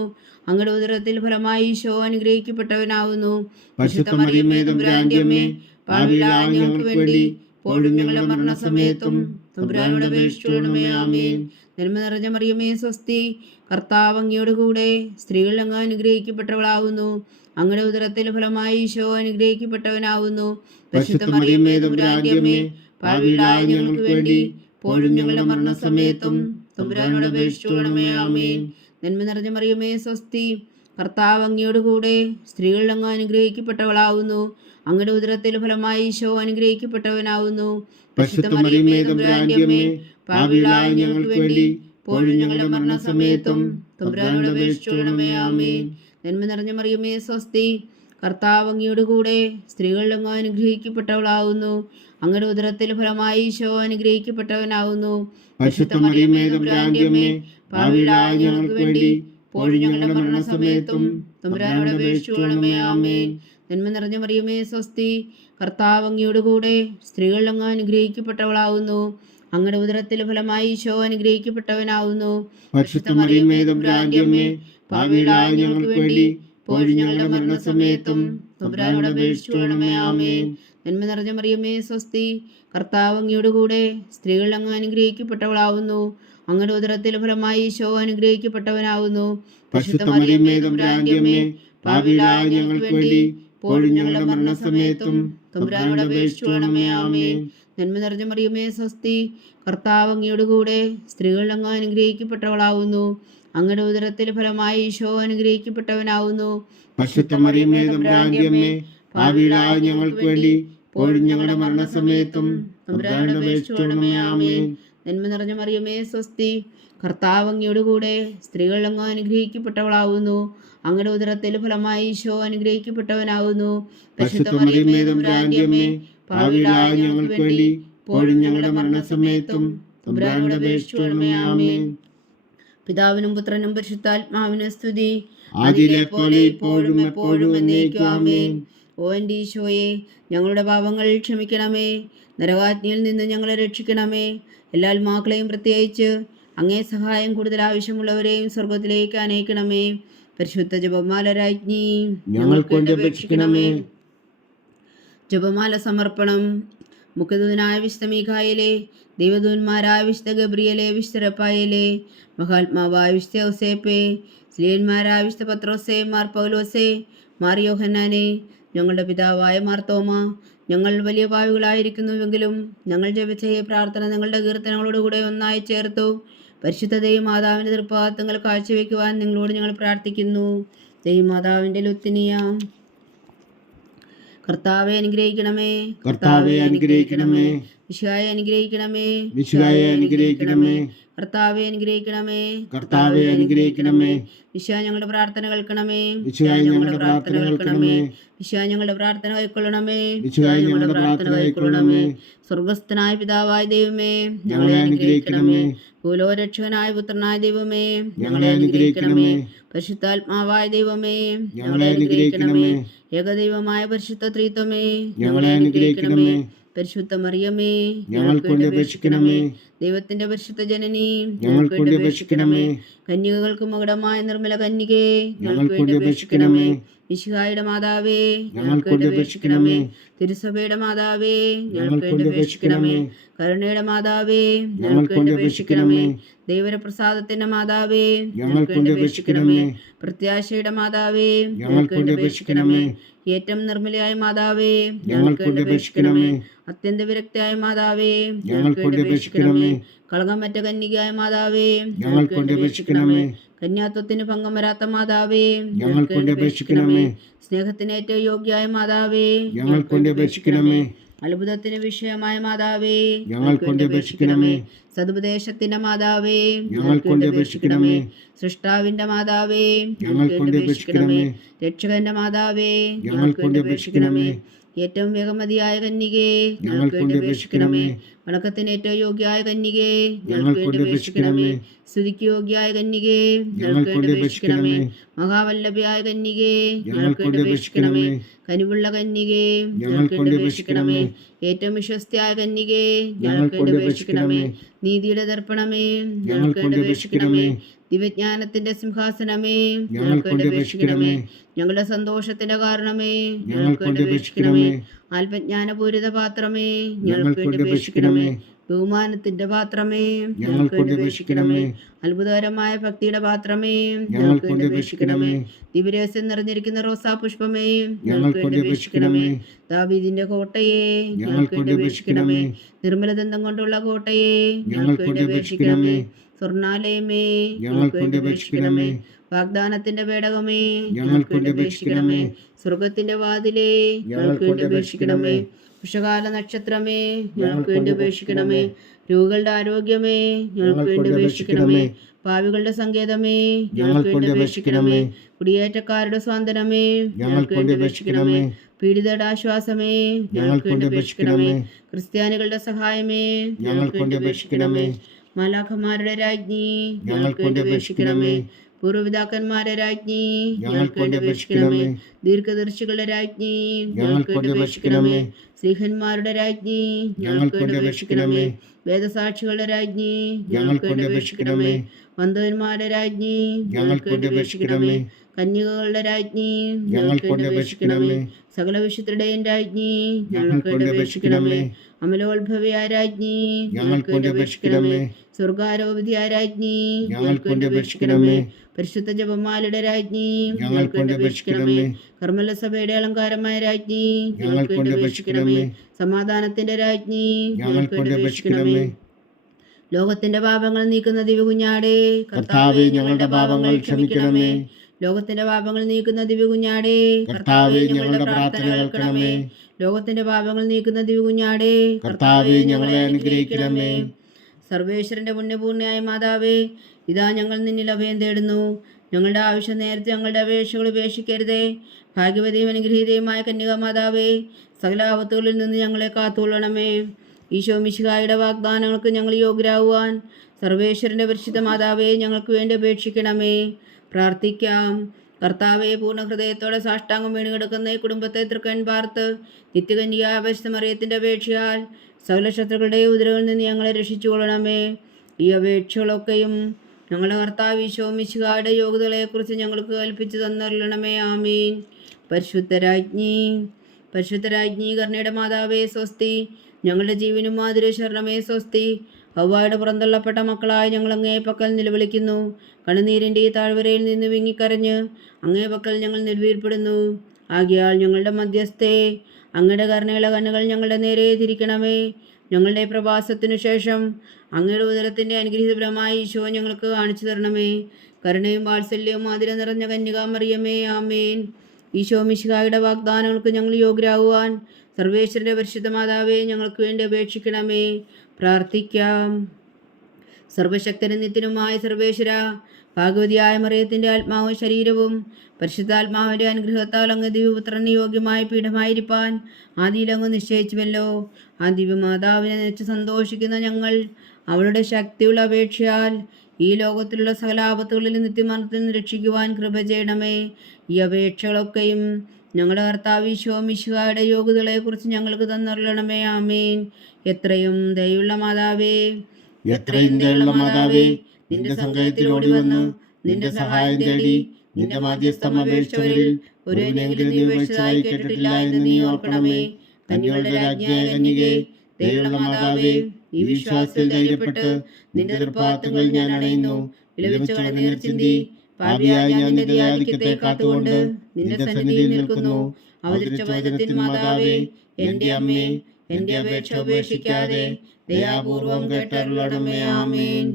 അങ്ങയുടെ ഉദരത്തിൽ ഫലമായി ഈശോ അനുഗ്രഹിക്കപ്പെട്ടവനാവുന്നു. പരിശുദ്ധ മറിയമേ തമ്പുരാന്റെ അമ്മേ, പാപികളായ ഞങ്ങൾക്ക് വേണ്ടി ഇപ്പോഴും ഞങ്ങളുടെ മരണസമയത്തും തമ്പുരാനോട് അപേക്ഷിച്ചുകൊള്ളണമേ. ആമേൻ. നന്മ നിറഞ്ഞ മറിയമേ സ്വസ്തി, കർത്താവ് അങ്ങയുടെ കൂടെ സ്ത്രീകളിൽ അങ്ങ് അനുഗ്രഹിക്കപ്പെട്ടവളാവുന്നു. അങ്ങയുടെ ഉദരത്തിൽ ഫലമായി ഈശോ അനുഗ്രഹിക്കപ്പെട്ടവനാവുന്നു. പരിശുദ്ധ മറിയമേ തമ്പുരാന്റെ അമ്മേ, പാപികളായ ഞങ്ങൾക്ക് വേണ്ടി ഇപ്പോഴും ഞങ്ങളുടെ മരണസമയത്തും തമ്പുരാനോട് അപേക്ഷിച്ചുകൊള്ളണമേ. ആമേൻ. നന്മ നിറഞ്ഞ മറിയമേ സ്വസ്തി, കർത്താവ് അങ്ങയുടെ കൂടെ സ്ത്രീകളിൽ അങ്ങ് അനുഗ്രഹിക്കപ്പെട്ടവളാവുന്നു. അങ്ങയുടെ ഉദരത്തിൽ ഫലമായി ഈശോ അനുഗ്രഹിക്കപ്പെട്ടവനാവുന്നു. പരിശുദ്ധ മറിയമേ തമ്പുരാന്റെ അമ്മേ, പാപികളായ ഞങ്ങൾക്ക് വേണ്ടി ഇപ്പോഴും ഞങ്ങളുടെ മരണസമയത്തും തമ്പുരാനോട് അപേക്ഷിച്ചുകൊള്ളണമേ. ആമേൻ. നന്മ നിറഞ്ഞ മറിയമേ സ്വസ്തി, കർത്താവ് അങ്ങയുടെ കൂടെ സ്ത്രീകളിൽ അങ്ങ് അനുഗ്രഹിക്കപ്പെട്ടവളാവുന്നു. അങ്ങയുടെ ഉദരത്തിൽ ഫലമായി ഈശോ അനുഗ്രഹിക്കപ്പെട്ടവനാവുന്നു. പരിശുദ്ധ മറിയമേ തമ്പുരാന്റെ അമ്മേ, പാപികളായ ഞങ്ങൾക്ക് വേണ്ടി ഇപ്പോഴും ഞങ്ങളുടെ മരണസമയത്തും തമ്പുരാനോട് അപേക്ഷിച്ചുകൊള്ളണമേ. ആമേൻ. നന്മ നിറഞ്ഞ മറിയമേ സ്വസ്തി, കർത്താവ് അങ്ങയുടെ കൂടെ സ്ത്രീകളിൽ അങ്ങ് അനുഗ്രഹിക്കപ്പെട്ടവളാവുന്നു. അങ്ങയുടെ ഉദരത്തിൽ ഫലമായി ഈശോ അനുഗ്രഹിക്കപ്പെട്ടവനാവുന്നു. പരിശുദ്ധ മറിയമേ തമ്പുരാന്റെ അമ്മേ, പാപികളായ ഞങ്ങൾക്ക് വേണ്ടി ഇപ്പോഴും ഞങ്ങളുടെ മരണസമയത്തും തമ്പുരാനോട് അപേക്ഷിച്ചുകൊള്ളണമേ. ആമേൻ. നന്മ നിറഞ്ഞ മറിയമേ സ്വസ്തി, കർത്താവ് അങ്ങയുടെ കൂടെ സ്ത്രീകളിൽ അങ്ങ് അനുഗ്രഹിക്കപ്പെട്ടവളാവുന്നു. അങ്ങയുടെ ഉദരത്തിൽ ഫലമായി ഈശോ അനുഗ്രഹിക്കപ്പെട്ടവനാവുന്നു. പരിശുദ്ധ മറിയമേ തമ്പുരാന്റെ അമ്മേ, പാപികളായ ഞങ്ങൾക്ക് വേണ്ടി ഇപ്പോഴും ഞങ്ങളുടെ മരണസമയത്തും തമ്പുരാനോട് അപേക്ഷിച്ചുകൊള്ളണമേ. ആമേൻ. നന്മ നിറഞ്ഞ മറിയമേ സ്വസ്തി, കർത്താവ് അങ്ങയുടെ കൂടെ സ്ത്രീകളിൽ അങ്ങ് അനുഗ്രഹിക്കപ്പെട്ടവളാവുന്നു. അങ്ങയുടെ ഉദരത്തിൽ ഫലമായി ഈശോ അനുഗ്രഹിക്കപ്പെട്ടവനാവുന്നു. പരിശുദ്ധ മറിയമേ തമ്പുരാന്റെ അമ്മേ, പാപികളായ ഞങ്ങൾക്ക് വേണ്ടി ഇപ്പോഴും ഞങ്ങളുടെ മരണസമയത്തും തമ്പുരാനോട് അപേക്ഷിച്ചുകൊള്ളണമേ. ആമേൻ. നന്മ നിറഞ്ഞ മറിയമേ സ്വസ്തി, കർത്താവ് അങ്ങയുടെ കൂടെ സ്ത്രീകളിൽ അങ്ങ് അനുഗ്രഹിക്കപ്പെട്ടവളാവുന്നു. അങ്ങയുടെ ഉദരത്തിൽ ഫലമായി ഈശോ അനുഗ്രഹിക്കപ്പെട്ടവനാവുന്നു. പരിശുദ്ധ മറിയമേ തമ്പുരാന്റെ അമ്മേ, പാപികളായ ഞങ്ങൾക്ക് വേണ്ടി ഇപ്പോഴും ഞങ്ങളുടെ മരണസമയത്തും തമ്പുരാനോട് അപേക്ഷിച്ചുകൊള്ളണമേ. ആമേൻ. പിതാവിനും പുത്രനും പരിശുദ്ധാത്മാവിനും സ്തുതി, ആദിയിലെ പോലെ ഇപ്പോഴും എപ്പോഴും എന്നേക്കും. ആമേൻ. ഓ എൻ്റെ ഈശോയെ, ഞങ്ങളുടെ പാപങ്ങൾ ക്ഷമിക്കണമേ. നരകാഗ്നിയിൽ നിന്ന് ഞങ്ങളെ രക്ഷിക്കണമേ. എല്ലാ ആത്മാക്കളെയും പ്രത്യേകിച്ച് അങ്ങേ സഹായം കൂടുതൽ ആവശ്യമുള്ളവരെയും സ്വർഗത്തിലേക്ക് അനയിക്കണമേ. പരിശുദ്ധ ജപമാല രാജ്ഞി, ഞങ്ങൾക്ക് വേണ്ടി അപേക്ഷിക്കണമേ. ജപമാല സമർപ്പണം. മുഖദൂതനായ വിശുദ്ധ മീഖായേലേ, ദൈവദൂതന്മാരായ വിശുദ്ധ ഗബ്രിയേലേ, വിശുദ്ധ റഫായേലേ, മഹാത്മാവായ വിശുദ്ധ ഔസേപ്പേ, സ്ലീഹന്മാരായ വിശുദ്ധ പത്രോസേ, മാർ പൗലോസേ, മാർ യോഹന്നാനെ, ഞങ്ങളുടെ പിതാവായ മാർത്തോമ, ഞങ്ങൾ വലിയ പാവികളായിരിക്കുന്നുവെങ്കിലും ഞങ്ങൾ ജപിച്ച ഈ പ്രാർത്ഥന നിങ്ങളുടെ കീർത്തനങ്ങളോടുകൂടെ ഒന്നായി ചേർത്തു പരിശുദ്ധ ദൈവമാതാവിൻ്റെ തൃപ്പാദങ്ങൾ കാഴ്ചവെക്കുവാൻ നിങ്ങളോട് ഞങ്ങൾ പ്രാർത്ഥിക്കുന്നു. ദൈവമാതാവിൻ്റെ ലുത്തിനിയ. കർത്താവെ അനുഗ്രഹിക്കണമേ. കർത്താവെ അനുഗ്രഹിക്കണമേ. മിശിഹായെ അനുഗ്രഹിക്കണമേ. മിശിഹായെ അനുഗ്രഹിക്കണമേ. കർത്താവെ അനുഗ്രഹിക്കണമേ. കർത്താവെ അനുഗ്രഹിക്കണമേ. മിശിഹാ ഞങ്ങളുടെ പ്രാർത്ഥന കേൾക്കണമേ. മിശിഹായെ ഞങ്ങളുടെ പ്രാർത്ഥന കേൾക്കണമേ. മിശിഹാ ഞങ്ങളുടെ പ്രാർത്ഥന കൈക്കൊള്ളണമേ. മിശിഹായെ ഞങ്ങളുടെ പ്രാർത്ഥന കൈക്കൊള്ളണമേ. സ്വർഗസ്ഥനായ പിതാവായ ദൈവമേ, ഞങ്ങളെ അനുഗ്രഹിക്കണമേ. ഭൂലോകരക്ഷകനായ പുത്രനായ ദൈവമേ, ഞങ്ങളെ അനുഗ്രഹിക്കണമേ. പരിശുദ്ധാത്മാവായ ദൈവമേ, ഞങ്ങളെ അനുഗ്രഹിക്കണമേ. ഏകദൈവമായ പരിശുദ്ധ ത്രിത്വമേ, ഞങ്ങളെ അനുഗ്രഹിക്കണമേ. പരിശുദ്ധ മറിയമേ, ഞങ്ങൾക്ക് വേണ്ടി അപേക്ഷിക്കണമേ. ദൈവത്തിന്റെ പരിശുദ്ധ ജനനി, ഞങ്ങൾക്ക് വേണ്ടി അപേക്ഷിക്കണമേ. കന്യകൾക്ക് മകുടമായ നിർമ്മല കന്യകേ, ഞങ്ങൾക്ക് വേണ്ടി അപേക്ഷിക്കണമേ. മിശിഹായുടെ മാതാവേ, ഞങ്ങൾക്ക് വേണ്ടി അപേക്ഷിക്കണമേ. തിരുസഭയുടെ മാതാവേ, ഞങ്ങൾക്ക് വേണ്ടി അപേക്ഷിക്കണമേ. കരുണയുടെ മാതാവേ, ഞങ്ങൾക്ക് വേണ്ടി അപേക്ഷിക്കണമേ. ദൈവപ്രസാദത്തിന്റെ മാതാവേ, ഞങ്ങൾക്ക് വേണ്ടി അപേക്ഷിക്കണമേ. പ്രത്യാശയുടെ മാതാവേ, ഞങ്ങൾക്ക് വേണ്ടി അപേക്ഷിക്കണമേ. ഏറ്റവും നിർമ്മലയായ മാതാവേ, ഞങ്ങൾക്ക് വേണ്ടി അപേക്ഷിക്കണമേ. അത്യന്ത വിരക്തിയായ മാതാവേ, ഞങ്ങൾക്ക് വേണ്ടി അപേക്ഷിക്കണമേ. കളങ്കമറ്റ കന്യകയായ മാതാവേ, ഞങ്ങൾക്ക് വേണ്ടി അപേക്ഷിക്കണമേ. കന്യാത്വത്തിന് ഭംഗം വരാത്ത മാതാവേ, ഞങ്ങൾക്ക് വേണ്ടി അപേക്ഷിക്കണമേ. സ്നേഹത്തിന് ഏറ്റവും യോഗ്യയായ മാതാവേ, ഞങ്ങൾക്ക് വേണ്ടി അപേക്ഷിക്കണമേ. അത്ഭുതത്തിന് വിഷയമായ മാതാവേ, ഞങ്ങൾക്ക് വേണ്ടി അപേക്ഷിക്കണമേ. സതുപദേശത്തിന്റെ മാതാവേ, ഞങ്ങൾക്ക് വേണ്ടി അപേക്ഷിക്കണമേ. സൃഷ്ടാവിന്റെ മാതാവേ, ഞങ്ങൾക്ക് വേണ്ടി അപേക്ഷിക്കണമേ. രക്ഷകന്റെ മാതാവേ, ഞങ്ങൾക്ക് വേണ്ടി അപേക്ഷിക്കണമേ. ഏറ്റവും വേഗമതിയായ കന്യകേ, ഞങ്ങൾക്ക് വേണ്ടി അപേക്ഷിക്കണമേ. വണക്കത്തിന് ഏറ്റവും യോഗ്യയായ കന്യകേ, ഞങ്ങൾക്ക് വേണ്ടി അപേക്ഷിക്കണമേ. സ്തുതിക്ക് യോഗ്യയായ കന്യകേ, ഞങ്ങൾക്ക് വേണ്ടി അപേക്ഷിക്കണമേ. മഹാവല്ലഭയായ കന്യകേ, ഞങ്ങൾക്ക് വേണ്ടി അപേക്ഷിക്കണമേ. കനിവുള്ള കന്യകേ, ഞങ്ങൾക്ക് വേണ്ടി അപേക്ഷിക്കണമേ. ഏറ്റവും വിശ്വസ്തയായ കന്യകേ, ഞങ്ങൾക്ക് വേണ്ടി അപേക്ഷിക്കണമേ. നീതിയുടെ ദർപ്പണമേ, ഞങ്ങൾക്ക് വേണ്ടി അപേക്ഷിക്കണമേ. ദിവ്യജ്ഞാനത്തിന്റെ സിംഹാസനമേ, ഞങ്ങൾക്ക് വേണ്ടി അപേക്ഷിക്കണമേ. ഞങ്ങളുടെ സന്തോഷത്തിന്റെ കാരണമേ, ഞങ്ങൾക്ക് വേണ്ടി അപേക്ഷിക്കണമേ. ആത്മജ്ഞാനപൂരിത പാത്രമേ, ഞങ്ങൾക്ക് വേണ്ടി അപേക്ഷിക്കണമേ. ബഹുമാനത്തിന്റെ പാത്രമേ, ഞങ്ങൾക്ക് വേണ്ടി അപേക്ഷിക്കണമേ. അത്ഭുതകരമായ ഭക്തിയുടെ പാത്രമേ, ഞങ്ങൾക്ക് വേണ്ടി അപേക്ഷിക്കണമേ. ദിവ്യരഹസ്യം നിറഞ്ഞിരിക്കുന്ന റോസാ പുഷ്പമേ, ഞങ്ങൾക്ക് വേണ്ടി അപേക്ഷിക്കണമേ. ദാവീദിന്റെ കോട്ടയെ, ഞങ്ങൾക്ക് വേണ്ടി അപേക്ഷിക്കണമേ. നിർമ്മലദന്തം കൊണ്ടുള്ള കോട്ടയെ, ഞങ്ങൾക്ക് വേണ്ടി അപേക്ഷിക്കണമേ. സ്വർണാലയമേ, ഞങ്ങൾക്ക് വേണ്ടി അപേക്ഷിക്കണമേ. വാഗ്ദാനത്തിന്റെ പേടകമേ, ഞങ്ങൾക്ക് വേണ്ടി അപേക്ഷിക്കണമേ. സ്വർഗത്തിന്റെ വാതിലേ, ഞങ്ങൾക്ക് വേണ്ടി അപേക്ഷിക്കണമേ. ഉഷകാല നക്ഷത്രമേ, ഞങ്ങൾക്ക് വേണ്ടി അപേക്ഷിക്കണമേ. രോഗികളുടെ ആരോഗ്യമേ, ഞങ്ങൾക്ക് വേണ്ടി അപേക്ഷിക്കണമേ. പാവികളുടെ സങ്കേതമേ, ഞങ്ങൾക്ക് വേണ്ടി അപേക്ഷിക്കണമേ. കുടിയേറ്റക്കാരുടെ സ്വാതന്ത്ര്യമേ, ഞങ്ങൾക്ക് വേണ്ടി അപേക്ഷിക്കണമേ. പീഡിതരുടെ ആശ്വാസമേ, ഞങ്ങൾക്ക് വേണ്ടി അപേക്ഷിക്കണമേ. ക്രിസ്ത്യാനികളുടെ സഹായമേ, ഞങ്ങൾക്ക് വേണ്ടി അപേക്ഷിക്കണമേ. മാലാഖമാരുടെ രാജ്ഞി, ഞങ്ങൾക്ക് വേണ്ടി അപേക്ഷിക്കണമേ. പൂർവ്വപിതാക്കന്മാരുടെ രാജ്ഞി, ഞങ്ങൾക്ക് വേണ്ടി അപേക്ഷിക്കണമേ. ദീർഘദർശികളുടെ രാജ്ഞി, ഞങ്ങൾക്ക് വേണ്ടി അപേക്ഷിക്കണമേ. ശ്രീഹന്മാരുടെ രാജ്ഞി, ഞങ്ങൾക്ക് വേണ്ടി അപേക്ഷിക്കണമേ. വേദസാക്ഷികളുടെ രാജ്ഞി, ഞങ്ങൾക്ക് വേണ്ടി അപേക്ഷിക്കണമേ. വന്ധവന്മാരുടെ രാജ്ഞി, ഞങ്ങൾക്ക് വേണ്ടി അപേക്ഷിക്കണമേ. കന്യകകളുടെ രാജ്ഞി, ഞങ്ങൾക്ക് വേണ്ടി അപേക്ഷിക്കണമേ. സകല വിശുദ്ധരുടെയും രാജ്ഞി, ഞങ്ങൾക്ക് വേണ്ടി അപേക്ഷിക്കണമേ. അമലോത്ഭവയായ രാജ്ഞി, ഞങ്ങൾക്ക് വേണ്ടി അപേക്ഷിക്കണമേ. സ്വർഗാരോപിതയായ രാജ്ഞി, ഞങ്ങൾക്ക് വേണ്ടി അപേക്ഷിക്കണമേ. പരിശുദ്ധ ജപമാലയുടെ രാജ്ഞി, ഞങ്ങൾക്ക് വേണ്ടി അപേക്ഷിക്കണമേ. കർമ്മല സഭയുടെ അലങ്കാരമായ രാജ്ഞി, ഞങ്ങൾക്ക് വേണ്ടി അപേക്ഷിക്കണമേ. സമാധാനത്തിന്റെ രാജ്ഞി, ഞങ്ങൾക്ക് വേണ്ടി അപേക്ഷിക്കണമേ. ലോകത്തിന്റെ പാപങ്ങൾ നീക്കുന്ന ദിവ്യകുഞ്ഞാടേ, കർത്താവേ, ഞങ്ങളുടെ പാപങ്ങൾ ക്ഷമിക്കണമേ. ലോകത്തിന്റെ പാപങ്ങൾ നീക്കുന്ന ദിവ്യകുഞ്ഞാടേ, കർത്താവേ, ഞങ്ങളുടെ പ്രാർത്ഥന കേൾക്കണമേ. ലോകത്തിന്റെ പാപങ്ങൾ നീക്കുന്ന ദിവ്യകുഞ്ഞാടേ, കർത്താവേ, ഞങ്ങളെ അനുഗ്രഹിക്കണമേ. സർവേശ്വരന്റെ പുണ്യപൂർണ്ണയായ മാതാവേ, ഇതാ ഞങ്ങൾ നിന്നിൽ അഭയം തേടുന്നു. ഞങ്ങളുടെ ആവശ്യം നേരത്തെ ഞങ്ങളുടെ അപേക്ഷകൾ ഉപേക്ഷിക്കരുതേ. ഭാഗ്യവതിയും അനുഗ്രഹീതയുമായ കന്യക മാതാവേ, സകല ആപത്തുകളിൽ നിന്ന് ഞങ്ങളെ കാത്തുകൊള്ളണമേ. ഈശോ മിശിഹായുടെ വാഗ്ദാനങ്ങൾക്ക് ഞങ്ങൾ യോഗ്യരാകുവാൻ സർവേശ്വരന്റെ പരിശുദ്ധ മാതാവേ, ഞങ്ങൾക്ക് വേണ്ടി അപേക്ഷിക്കണമേ. പ്രാർത്ഥിക്കാം. കർത്താവെ, പൂർണ്ണ ഹൃദയത്തോടെ സാഷ്ടാംഗം വീണ് കിടക്കുന്ന ഈ കുടുംബത്തെ തൃക്കൺ പാർത്ത് നിത്യകന്യകായ പരിശുദ്ധ മറിയത്തിന്റെ അപേക്ഷയാൽ സകല ശത്രുക്കളുടെ ഉദരവിൽ നിന്ന് ഞങ്ങളെ രക്ഷിച്ചുകൊള്ളണമേ. ഈ അപേക്ഷകളൊക്കെയും ഞങ്ങളുടെ കർത്താവ് ഈശോ മിശിഹായുടെ യോഗ്യതകളെക്കുറിച്ച് ഞങ്ങൾക്ക് കൽപ്പിച്ചു തന്നരുളണമേ. ആമീൻ. പരിശുദ്ധരാജ്ഞി കരുണയുടെ മാതാവേ സ്വസ്തി. ഞങ്ങളുടെ ജീവനും മാതിരി ശരണമേ സ്വസ്തി. ഹവ്വായുടെ പുറന്തള്ളപ്പെട്ട മക്കളായി ഞങ്ങൾ അങ്ങേ പക്കൽ നിലവിളിക്കുന്നു. കണ്ണുനീരിൻ്റെ ഈ താഴ്വരയിൽ നിന്ന് വിങ്ങിക്കരഞ്ഞ് അങ്ങേ പക്കൽ ഞങ്ങൾ നെടുവീർപ്പെടുന്നു. ആകയാൽ ഞങ്ങളുടെ മധ്യസ്ഥേ, അങ്ങയുടെ കരുണയുള്ള കണ്ണുകൾ ഞങ്ങളുടെ നേരെ തിരിക്കണമേ. ഞങ്ങളുടെ പ്രവാസത്തിനു ശേഷം അങ്ങയുടെ ഉദരത്തിൻ്റെ അനുഗ്രഹീതപരമായ ഈശോ ഞങ്ങൾക്ക് കാണിച്ചു തരണമേ. കരുണയും വാത്സല്യവും മാതിര നിറഞ്ഞ കന്യകാമറിയമേ, ആമേൻ. ഈശോ മിശിഹായുടെ വാഗ്ദാനങ്ങൾക്ക് ഞങ്ങൾ യോഗ്യരാകുവാൻ സർവേശ്വരന്റെ പരിശുദ്ധ മാതാവേ, ഞങ്ങൾക്ക് വേണ്ടി അപേക്ഷിക്കണമേ. പ്രാർത്ഥിക്കാം. സർവശക്തനും നിത്യനുമായ സർവേശ്വര, ഭാഗവതിയായ മറിയത്തിൻ്റെ ആത്മാവും ശരീരവും പരിശുദ്ധാത്മാവിൻ്റെ അനുഗ്രഹത്താൽ അങ്ങ് ദിവ്യപുത്രന് യോഗ്യമായ പീഠമായിരിക്കാൻ ആദിയിൽ അങ്ങ് നിശ്ചയിച്ചുവല്ലോ. ആ ദിവ്യമാതാവിനെ നെച്ച് സന്തോഷിക്കുന്ന ഞങ്ങൾ അവളുടെ ശക്തിയുള്ള അപേക്ഷയാൽ ഈ ലോകത്തിലുള്ള സകല ആപത്തുകളിൽ നിത്യമരണത്തിൽ നിന്ന് രക്ഷിക്കുവാൻ കൃപ ചെയ്യണമേ. ഈ അപേക്ഷകളൊക്കെയും ഞങ്ങളുടെ കർത്താവ് ഈശോ മിശിഹായുടെ യോഗ്യതകളെക്കുറിച്ച് ഞങ്ങൾക്ക് തന്നരുളണമേ. ആമേൻ. എത്രയും ദയുള്ള മാതാവേ, നിന്റെ സങ്കേതത്തിലോടി വന്ന് നിന്റെ സഹായം തേടി നിന്റെ മാധ്യസ്ഥം അപേക്ഷിച്ചവരിൽ ഒരുവനെങ്കിലും നീ ഉപേക്ഷിച്ചതായി കേട്ടിട്ടില്ല എന്ന് നീ ഓർക്കണമേ. കന്യകളുടെ രാജ്ഞിയായ കന്യകേ, ദയുള്ള മാതാവേ, ഈ വിശ്വാസത്തിൽ ധൈര്യപ്പെട്ട് നിന്റെ തൃപ്പാദങ്ങൾ ഞാൻ അണയുന്നു. വിലപിച്ച കണ്ണീർ ചിന്തി പാപിയായി ഞാൻ നിന്റെ ദയാധിക്യത്തെ കാത്തുകൊണ്ട് നിന്റെ സന്നിധിയിൽ നിൽക്കുന്നു. അവതരിച്ച വചനത്തിൻ മാതാവേ, എന്റെ അമ്മേ, എന്റെ അപേക്ഷ ഉപേക്ഷിക്കാതെ ദയാപൂർവം കേട്ടരുളണമേ. ആമേൻ.